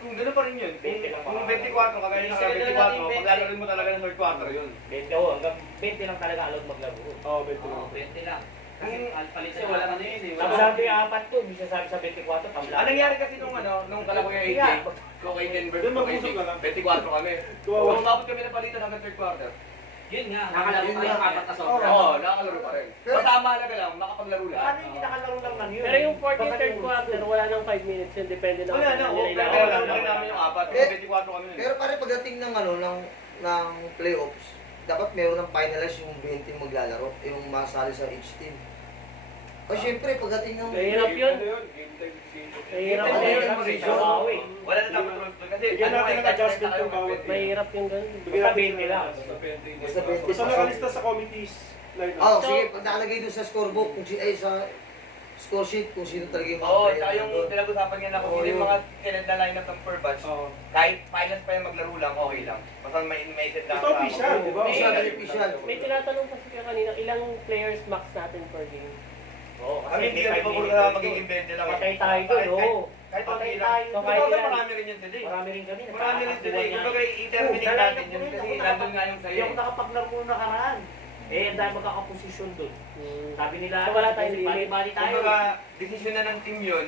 Kung gano'n pa rin yun. Kung 24, kagaya ng 24, paglalaroin mo talaga ng third quarter yun. 20 oh, hanggang 20 lang talaga allowed maglaro. Oo, 20 Oo, lang. 20 lang. Kasi palit Kasi wala ka na yun eh. Tapos sabi yung 4 to, bisa sabi sa 24, tamla. Anong nangyari kasi nung kala ko yung 8 kung kay Denver, Doon mag-usap na lang. 24 kami. Kawawa. Kung umabot kami na palitan hanggang third quarter. Yun nga, Yun nakalaro pa yung nga. 4 na sobra. Oo, nakakalaro pa rin. Basta ang mahalaga lang, makapaglaro Ano lahat. yung nakalaro lang lang yun? Pero yung fourth and Basta third yung quarter, wala nang 5 minutes yun. Depende na Wala na, kung oo. nila Pero ilalaro. laro na rin namin yung 4. Eh, 24 kami nun. Pero pare pagdating ng ano ng playoffs, dapat meron ng finalist yung 20 maglalaro, yung masali sa each team. Kasi syempre pagdating ng Mahirap yun. Mahirap Ano yun. yung position? Wala na dapat rules doon. Kasi Bigyan natin ng kahit adjustment tayo yung bawat mag-pwede. Mahirap yung ganun. Basta 20 lang. Basta 20 Basta nakalista sa committees. Like, Oh, sige, pag nakalagay doon sa scorebook kung sa score sheet kung sino talaga yung mga Oo, player tsaka yung nandun. pinag-usapan niya na kung Oo, sino yung yun. mga tinend na lineup ng per batch, Oo. kahit finals pa yung maglaro lang, okay lang. Basta may set lang. Ito official, di ba? Official, official. May tinatanong kasi kayo kanina, ilang players max natin per game? Oo, Kami hindi kami pa puro na magiging 20 lang. Patay tayo doon, oo. Kahit Patay okay tayo. lang. Kahit Kumbaga ilan. marami rin yun today. Marami rin kami. Marami rin today. Kumbaga i-terminate Oo, natin yun. dalaga Kasi ko rin. nandun nga yung Hindi sa'yo. ako nakapaglaro nung nakaraan. Eh, ang dahil magkakaposisyon doon. Sabi nila, So, wala tayong limit. bali-bali tayo. Kumbaga, decision na ng team yun.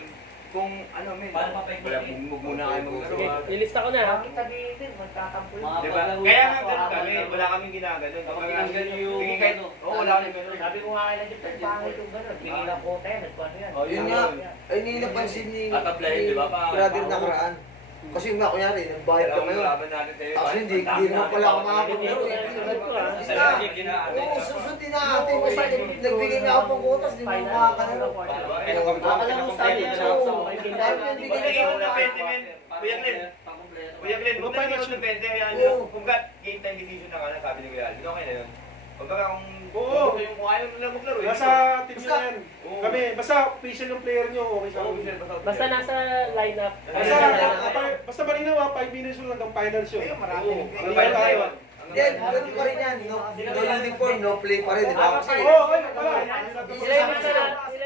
Kung ano, men. Paano pa pa- Wala, huwag muna kayo maglaro. Sige, ah. ilista ko na. Bakit sabihin din, magtatampo yun. Mga Diba? paglaro Kaya na nga ako, ganun habang kami. laro. Wala kaming ginaganon. Kapag tinanggal yung Sige, kahit, ano, oo, wala kami ganun. Sabi ko nga kailan dito, pangit yung gano'n. Bigyan ng kote, nagpano yan. Oh, Yun nga, ay hindi napansin ni Tataplayin, di ba, pa? brother nakaraan. Kasi nga, kunyari, nagbayad ka Kailangan ngayon. laban natin sa'yo. Tapos hindi naman pala ako makapaglaro. Oo, susundin na natin kasi nagbigay na ako pang kutas, di mo makakalaro. Makakalaro sa atin. Dahil nagbigay na Sige, ako una ng 20 men. Kuya Glenn. Kuya Glenn, huwag tayo nanonood ng 20. Hayaan nyo. Kung game time decision na nga, sabi ni Kuya Alvin, okay na yun. Kumbaga Oo. kung ayaw nila maglaro, Nasa team nyo yan. Kami, basta official yung player nyo, okay sa amin. Basta nasa lineup. Basta malinaw ha, 5 minutes lang hanggang finals yun. Ayun, marami. Oo. Ano Ano ba yun? tayo? Then, ganun pa rin yan. No uniform, no play pa rin, di ba? Kasi, Oo, ayun pala. Sila yung nasa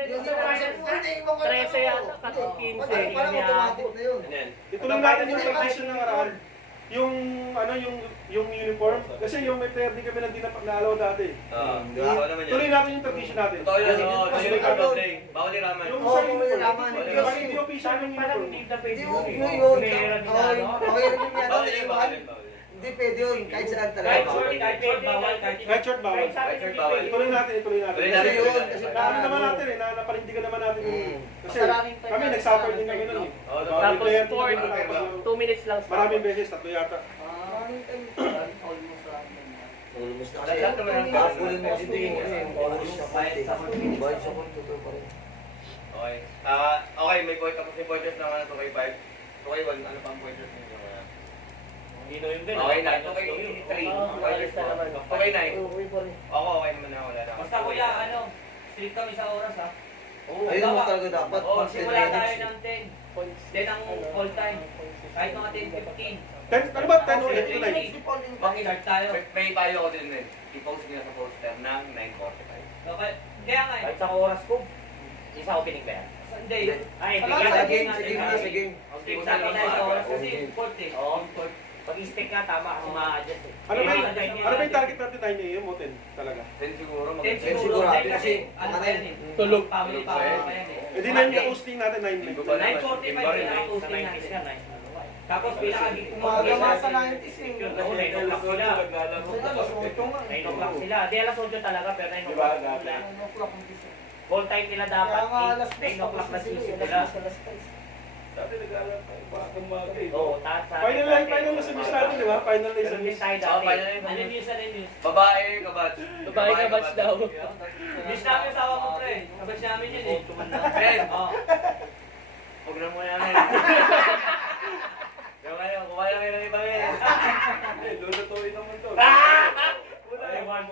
yung uniform sa 13 yata, 15. Parang automatic na yun. Ano yan? Ituloy natin yung tradition ng araan. yung uniform. Kasi yung may player din kami na di na-allow dati. Oo naman yan. Tuloy natin yung tradition natin. Totoo yan, oo. Kasi Kasi may may play. Bawal yung raman. Yung Oo, sa bawal yung raman. uniform. Kasi hindi official yung Parang uniform. hindi na pwede Hindi yun. yun. Pinahira nila, Okay, no? okay rin yung ano, Bawal yun, bawal yun, bawal yun. Hindi pwede yun, kahit saan Kahit talaga. short, kahit short, bawal, kahit Kahit short bawal. Kahit sa akin, Kahit hindi bawal. pwede. Ituloy natin. Tuloy Kasi natin. yun, kasi Ano naman natin napalindigan naman natin yung... Kasi Maraming pa kami, dyan. nag-suffer din kami nun eh. Oo, Bawal Tapos player din sport, kami tapos 2 minutes lang. maraming beses, 3 yata. Maraming time pa yan, almost lahat yan. Almost na Lahat naman ang Half tao. full na hindi yung almost na konti. Bayad sa konti, totoo pa rin. Okay. Okay, may point. Tapos may pointers naman na 2K5. 2K1, ano pang pointers ninyo? Hindi na yung ganun. Okay, 9. Tapos 2K3. Ayos na naman. 2K9. Okay pa rin. Ako, okay naman na. Wala na. Basta kuya, strict kami sa oras ha. Ayun naman talaga dapat. Oo, pag simula tayo minutes. ng 10. 10 ang all time. Kahit mga 10-15. Ano ba? 10 o 8 to 9? Mag-start tayo. May payo ko din rin. I-post nyo sa poster ng 9:45. Okay. Kaya nga Kahit sa oras ko, isa opening ba yan? Sunday. Ay, Wala bigyan sa sa game, game. sa game na, sa game. Strict sa akin tayo sa oras kasi import eh. Oo. Import. Pag-stick ka, tama kasi ma-adjust eh. Ano ba Ano yung target natin 9 AM o 10 talaga? 10 siguro. 10 10 siguro. siguro, Kasi kasi ano pa yan eh. Tulog. Family pa pa yan eh. Eh di 9 yung posting natin, 9 Linggo pa naman. 9:45 Timba rin, na eh. ako. Sa 90s ka, nice. Tapos pinaka Umaga mga sa 90s eh. Oo, 9 o'clock sila. Sila, mas 8 nga. 9 o'clock sila. Di alas 8 talaga, pero 9 Diba, o'clock dati? sila. 9 o'clock ang gising. Full time nila Kaya dapat. nga alas 9 o'clock na sila. sisi Alas nila. 10, alas 10. Dati nag-aaral tayo, bakit umaga eh. Oo, taas sa Final na service natin, di ba? Final na Pero service. miss tayo Oo, dati. final na Ano yun. news na news? Babae, kabats. Babae ka batch daw. News namin yung sawa mo pre. Kabag namin yun eh. Friend, Oo. huwag na muna namin. Yung ano, kumain lang kayo ng iba ngayon. Hindi, lulutuin naman to. May 1.5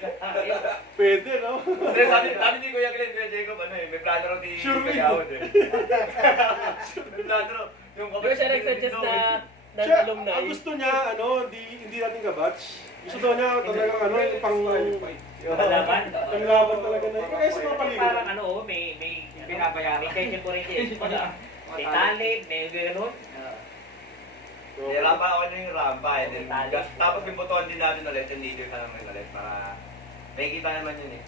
ka tayo. Pwede, no? Hindi, sabi ni Kuya Glenn, Kuya Jacob, ano eh, may plano raw ni Sure will. Kagawad eh. May plano raw. Yung Pero siya nagsuggest na ng Siya, alumni. ang gusto niya, hindi natin kabatch. Gusto daw niya talagang yung pang Laban. laban talaga na. Kaya sa mga paligid. Parang ano, may binabayaran. May temporary pala. May talent, may gano'n. Hindi, rampa ako na yung rampa eh. Then, tapos may butuan din natin ulit, yung leader ka naman ulit para makikita naman yun eh.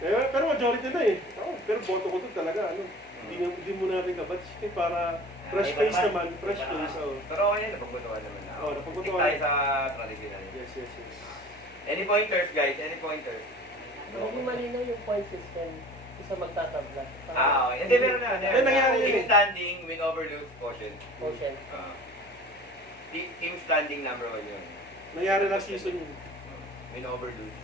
Pero majority na eh. Pero boto ko doon talaga, hindi mo natin kabatch. Para fresh face naman, fresh face. Pero okay yun, napagbutuan naman na. Oo, napagbutuan. Stick tayo sa traditional. Yes. Any pointers guys? Any pointers? Hindi malinaw yung point system. Isa magtatabla. Okay. Hindi, meron na. Eh, nangyari yun Team eh. standing, win over lose, quotient. Quotient. Team standing number 1 yun. Nangyari na season yun. Win over lose.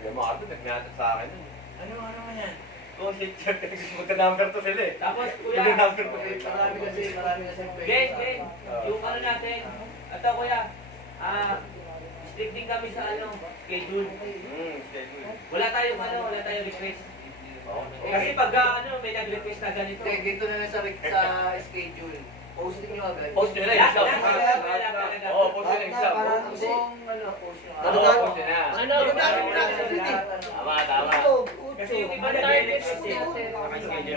Kaya mga ito, nagnatat sa akin yun. Ano man yan? Quotient check. Magka-number to sila eh. Tapos kuya. Magka-number to sila. Marami kasi Ben, yung ano natin. At kuya, strict din kami sa schedule. Schedule. Wala tayong request. Kasi pag may nag-request na ganito. Hindi, dito na lang sa schedule. Posting nyo agad. Post nyo na yung exam. Oo, post nyo na yung exam. Para kung post nyo agad. Post nyo na. Ano? Tama. Kasi yung iba nag-request eh.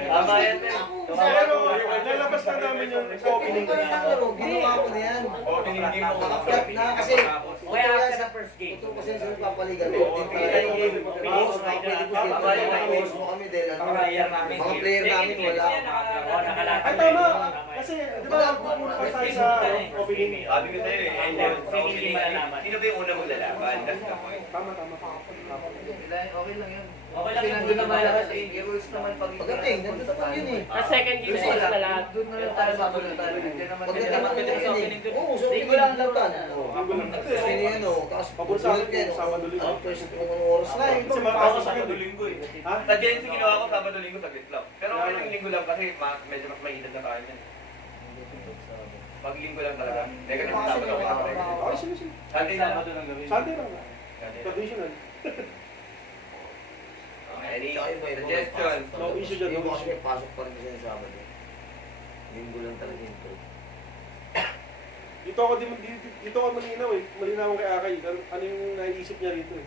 Tama yan. Pero lalabas na namin yung opening. Ginawa ko na yan. Opening game mo. Nakaplat na kasi Kaya after the first game. ito kasi sa papaligan mo. Pwede ko sila mo kami dahil ano, mga player namin wala. Ay, tama. Kasi, di ba, magpupunta pa tayo sa opening. Sabi ko sa'yo eh, sino ba yung una maglalaban? That's the point. Tama. Okay lang yun. Okay lang Kasi yung nandun naman lahat lahat eh. Rules naman pag Pagdating, nandun naman yun eh. Sa second game Kasi na lahat. doon na lang tayo sa tulad tayo. Nandiyan naman Pagdating din. naman yun eh. Oo, so Linggo lang laro pinagbutan. na. Kasi yan o, tapos Pabulsa pabulsa ako, yan. Sabado linggo. Ang first kung anong oras na eh. Kasi mataas sa akin. linggo eh. Ha? Sa Gen Z ginawa ko Sabado-Linggo sa Bitlop. Pero okay lang linggo lang kasi medyo mas mainit na tayo yan. Pag linggo lang talaga. Negative na Sabado ako sa Okay, sige. Sunday na. Sunday lang. Traditional. Any Tsaka iba, iba. suggestions? No issue dyan. Yung kasi may pasok pa rin kasi sa Sabado. Linggo lang talaga yun. Dito ako malinaw eh. Malinaw ako kay Akay. Ano yung naiisip niya rito eh.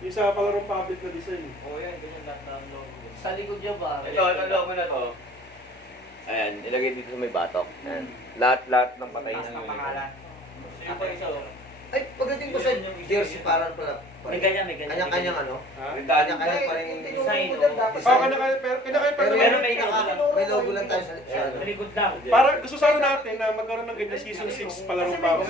Yung sa palarong public na design. Oo yan, ganyan lahat ng logo. Sa likod niya ba? Ito logo na to. Ayan, ilagay dito sa may batok. Ayan. Lahat ng patay Taas na ng pangalan. Ako isa. Ay, pagdating ko sa jersey, parang pala. May ganyan, may ganyan. Kanya-kanyang ano? Ha? Kanya-kanya pa rin Design, Oh, kanya-kaya, Pero pero may logo lang tayo sa ano. Sa likod lang. para gusto sana natin na magkaroon ng ganyan season 6 palaro pa ako.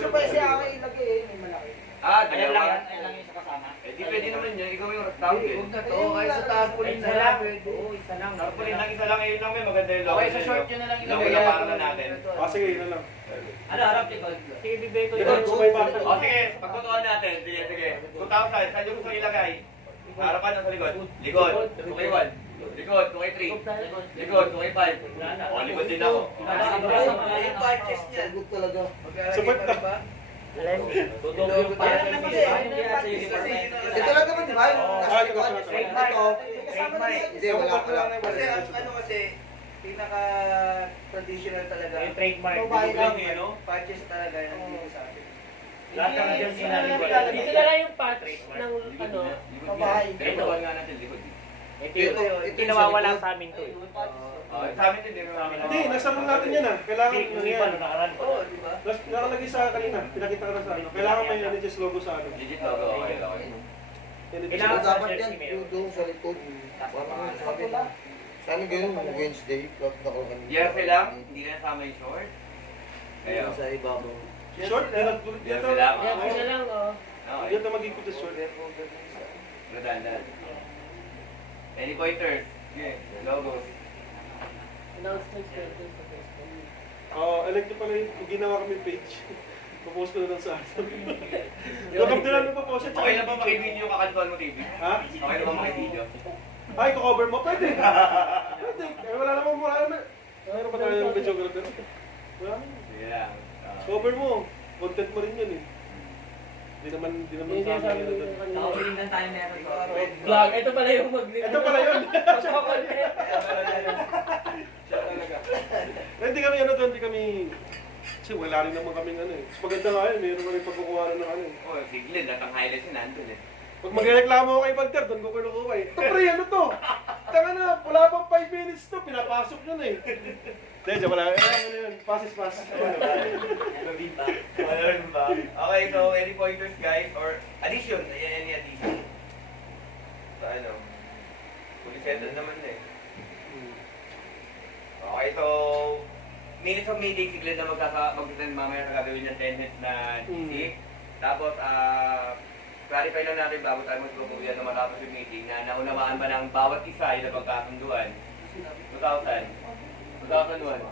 Ayan lang yung sa kasama. Eh, di pwede naman yun. Ikaw yung rectangle. Huwag na to, kaya sa tarpaulin na Isa lang. lang. Pwede. Oo, isa lang. Tarpaulin lang, isa lang. Ayun lang may maganda yung logo. Okay, sa short yun na lang Logo ilagay. na para natin. Ah, sige, yun na lang. Ano, harap likod? Sige, bibigay ko Likod, sumay bata. O sige, pagtutuan natin. Sige. 2,000. Saan yung gusto ilagay? Harapan o sa likod? Likod. 2K1. Likod. 2K3. Likod. 2K5. O, likod din ako. Yung patches niyan. Sagot talaga. Support Maglalagay pa rin ba? Tutog yung Yan parang lang kasi. kasi. Ito lang naman, di ba? Yung Ah, ito, nasa ito. ito. Hindi, wala. Kasi ano kasi, pinaka traditional talaga. Yung trademark. Patches talaga yan dito sa atin. Lahat ng jersey na likod. Dito na lang yung patch ng ano, pabahay. Ito nga natin, likod. Ito yung pinawawala sa amin to eh. Sa amin din, sa amin. Hindi, nasa room natin yan ah. Kailangan Hindi, ano hindi pa yan. nakaraan. Oo, di ba? Nakalagay sa kanina, pinakita ko na sa ano. Kailangan may NHS logo sa ano. Legit logo, okay. NHS Kailangan logo. sa Dapat jersey yan, meron. doon sa likod. Parang sabi na. Sana ganun, Wednesday, club na ko kanina. Jersey lang, hindi na sama yung short. Kayo. Sa ibabaw. Short, yan ang Jersey lang. Yan, yun na lang, oh. Okay. Yan ang magiging sa short. Redundant. Any pointers? Okay. Logos. Announcements pwede sa Facebook. Elect nyo pala yung ginawa kami page. Papost ko na lang sa atin. Yung kaptilan mo papost yan. Okay na ba makibideo kakantuan mo, TV? Ha? Okay na ba makibideo? Ay, cover mo? Pwede. Pwede. Eh, wala naman. Mayroon ba tayo ng videographer? Wala. Sige lang. Cover mo. Content mo rin yun eh. Di naman Hindi sa sabi amin. ko yung kanina. Nakapiling lang tayo meron to. Vlog, ito pala yung mag-review. Ito pala yun. Chocolate. Hindi kami ano doon, hindi kami... Kasi wala rin naman kaming ano eh. Mas maganda nga yun, mayroon kami pagkukuha ng ano eh. Oh, sige, lahat ang highlights yun nandun eh. Pag magreklamo ako kay Bagter, doon ko kinukuha eh. Ito pre, ano to? Tanga na, wala pang 5 minutes to, pinapasok yun eh. Hindi, wala. Ano yun, pass is pass. Ano rin ba? Okay, so any pointers guys? Or addition? Any addition? So ano? Fully settled naman eh. Okay, so minutes of meeting, siglit na mag-send mamaya sa gagawin ng 10 hits na GC. Tapos, clarify lang natin bago tayo magpapagawin na matapos yung meeting na naunawaan ba ng bawat isa yung napagkasunduan? 2000, 2001,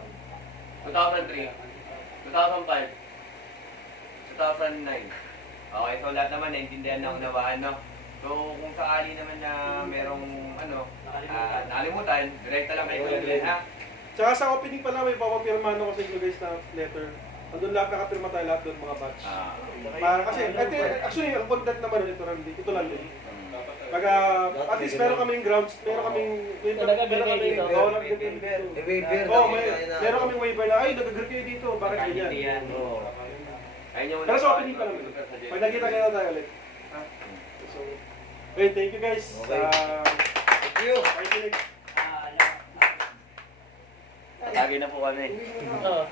2003, 2005, 2009. Okay, so lahat naman naintindihan na unawaan, no? So, kung sakali naman na merong, nakalimutan, direkta lang kayo Glenn, ha? Tsaka sa opening pala, may papapirmahan ako sa inyo guys na letter. Andun lahat nakapirma tayo lahat doon mga batch. Para kasi, actually, ang content naman ito lang din. Pagka, at least meron kaming grounds, meron kaming Talaga bigay dito. May waiver. Meron kaming waiver na, ay, nag-agree kayo dito, bakit ganyan? Pero sa opening pa naman. Pag nakita-kita tayo ulit. Ha? So, okay, thank you guys. Okay. Thank you. Pakikinig. Lagi na po kami. Oo.